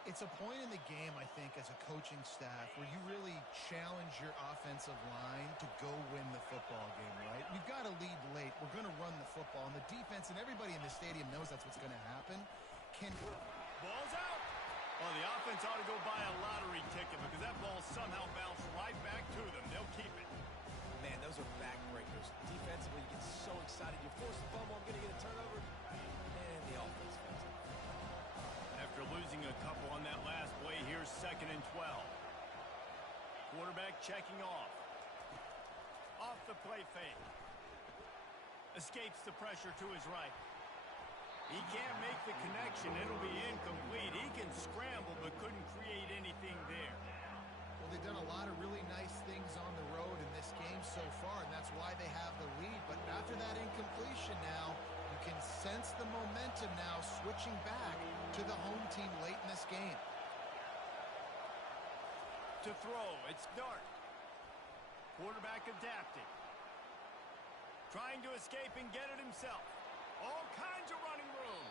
It's a point in the game, I think, as a coaching staff where you really challenge your offensive line to go win the football game, right? We've got to lead late. We're going to run the football. And the defense and everybody in the stadium knows that's what's going to happen. can... Ball's out. Well, the offense ought to go buy a lottery ticket because that ball somehow bounced right back to them. They'll keep it. Man, those are backbreakers. Defensively, you get so excited. You force the fumble, I'm going to get a turnover. And the offense falls out. After losing a couple on that last play, here's 2nd and 12. Quarterback checking off. Off the play fake. Escapes the pressure to his right. He can't make the connection. It'll be incomplete. He can scramble but couldn't create anything there. Well, they've done a lot of really nice things on the road in this game so far, and that's why they have the lead. But after that incompletion now, you can sense the momentum now switching back to the home team late in this game. To throw, it's Dart. Quarterback adapting. Trying to escape and get it himself. All kinds of running room.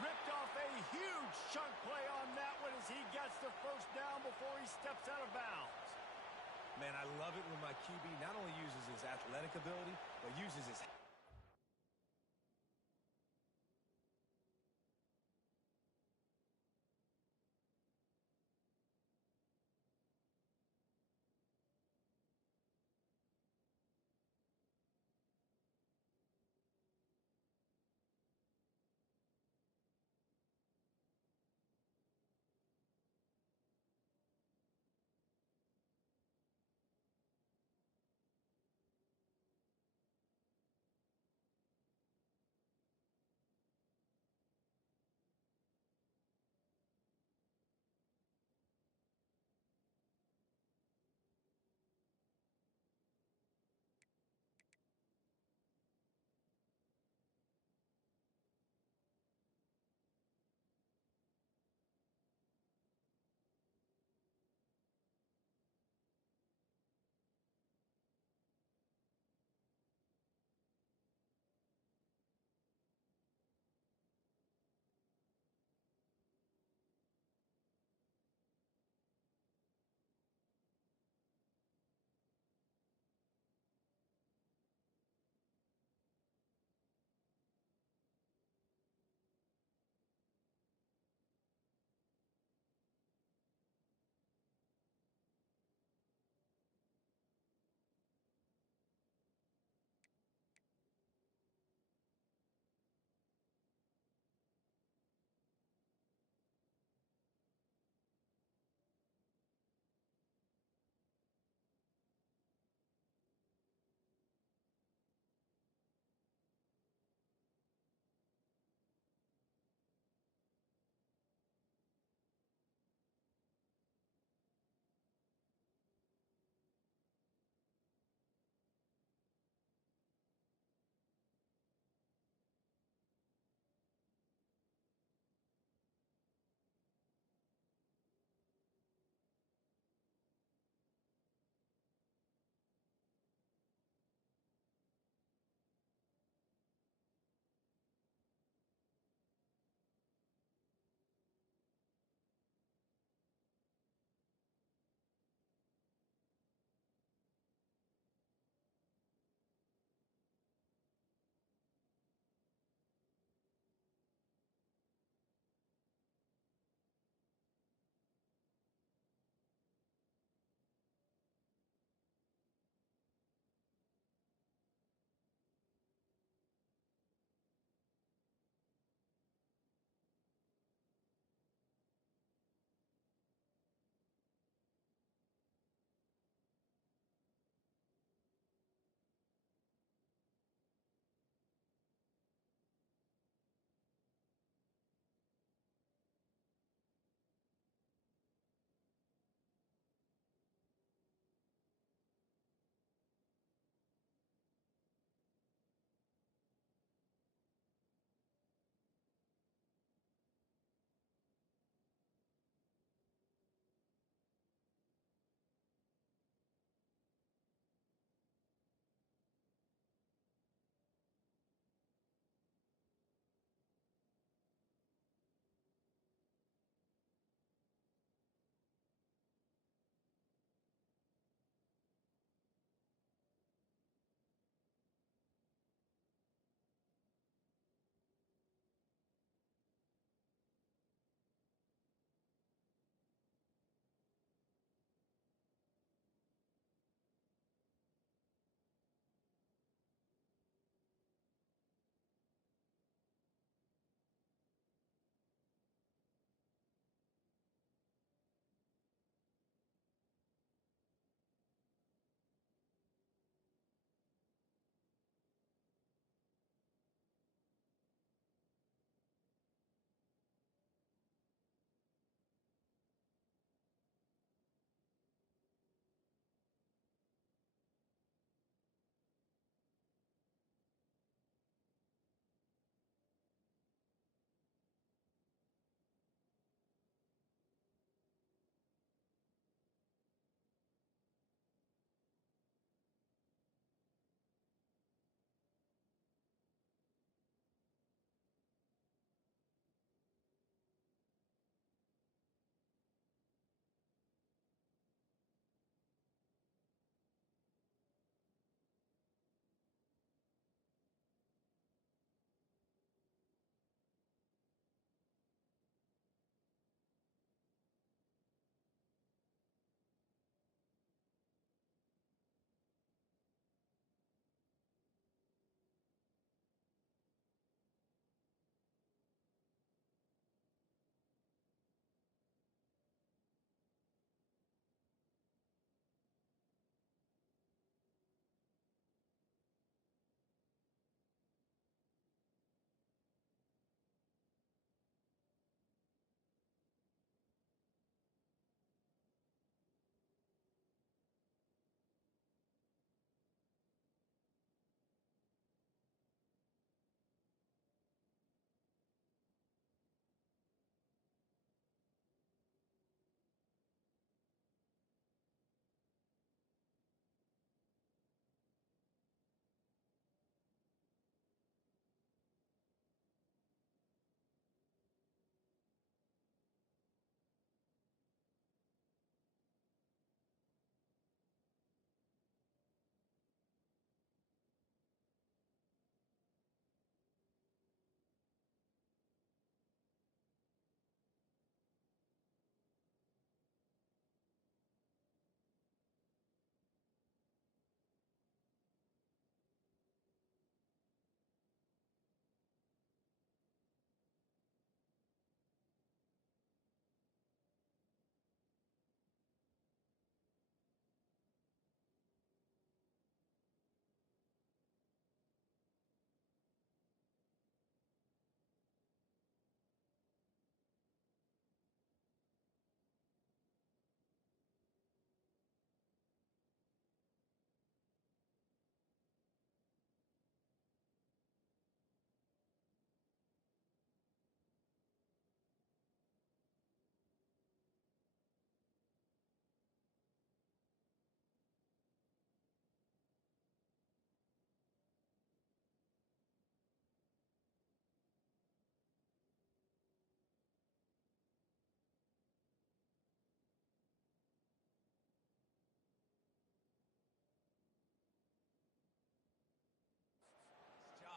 Ripped off a huge chunk play on that one as he gets the first down before he steps out of bounds. Man, I love it when my QB not only uses his athletic ability, but uses his...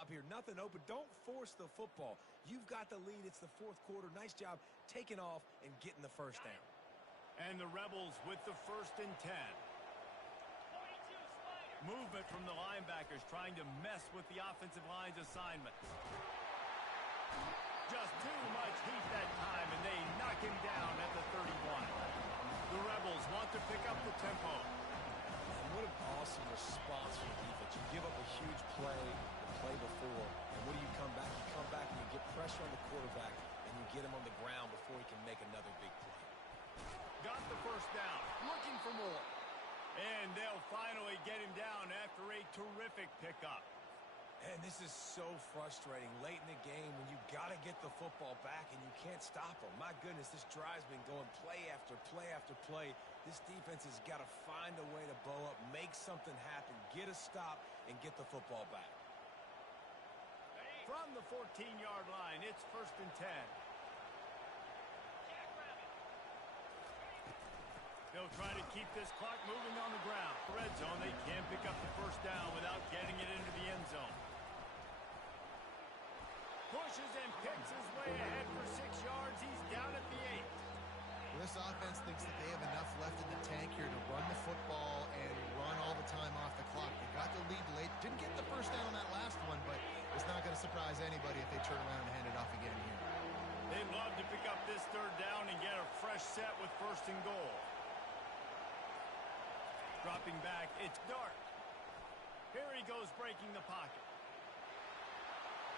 here. Nothing open. Don't force the football. You've got the lead. It's the fourth quarter. Nice job taking off and getting the first down. And the Rebels with the 1st and 10. 22, Spider. Movement from the linebackers trying to mess with the offensive line's assignment. Just too much heat that time, and they knock him down at the 31. The Rebels want to pick up the tempo. And what an awesome response from the defense. You give up a huge play the play before, and what do you come back? You come back and you get pressure on the quarterback, and you get him on the ground before he can make another big play. Got the first down, looking for more. And they'll finally get him down after a terrific pickup. And this is so frustrating late in the game when you got to get the football back and you can't stop them. My goodness, this drive's been going play after play after play. This defense has got to find a way to bow up, make something happen, get a stop, and get the football back. From the 14-yard line, it's 1st and 10. They'll try to keep this clock moving on the ground. Red zone, they can't pick up the first down without getting it into the end zone. Pushes and picks his way ahead for 6 yards. He's down at the 8. Well, this offense thinks that they have enough left in the tank here to run the football and run all the time off the clock. They got the lead late. Didn't get the first down on that last one, but it's not going to surprise anybody if they turn around and hand it off again here. They'd love to pick up this 3rd down and get a fresh set with 1st and goal. Dropping back, it's Dark. Here he goes breaking the pocket.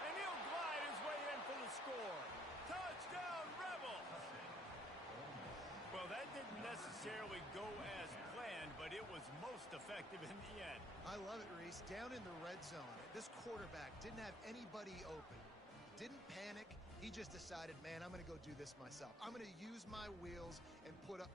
And he'll glide his way in for the score. Touchdown, Rebels! Well, that didn't necessarily go as planned, but it was most effective in the end. I love it, Reese. Down in the red zone, this quarterback didn't have anybody open. Didn't panic. He just decided, man, I'm going to go do this myself. I'm going to use my wheels and put up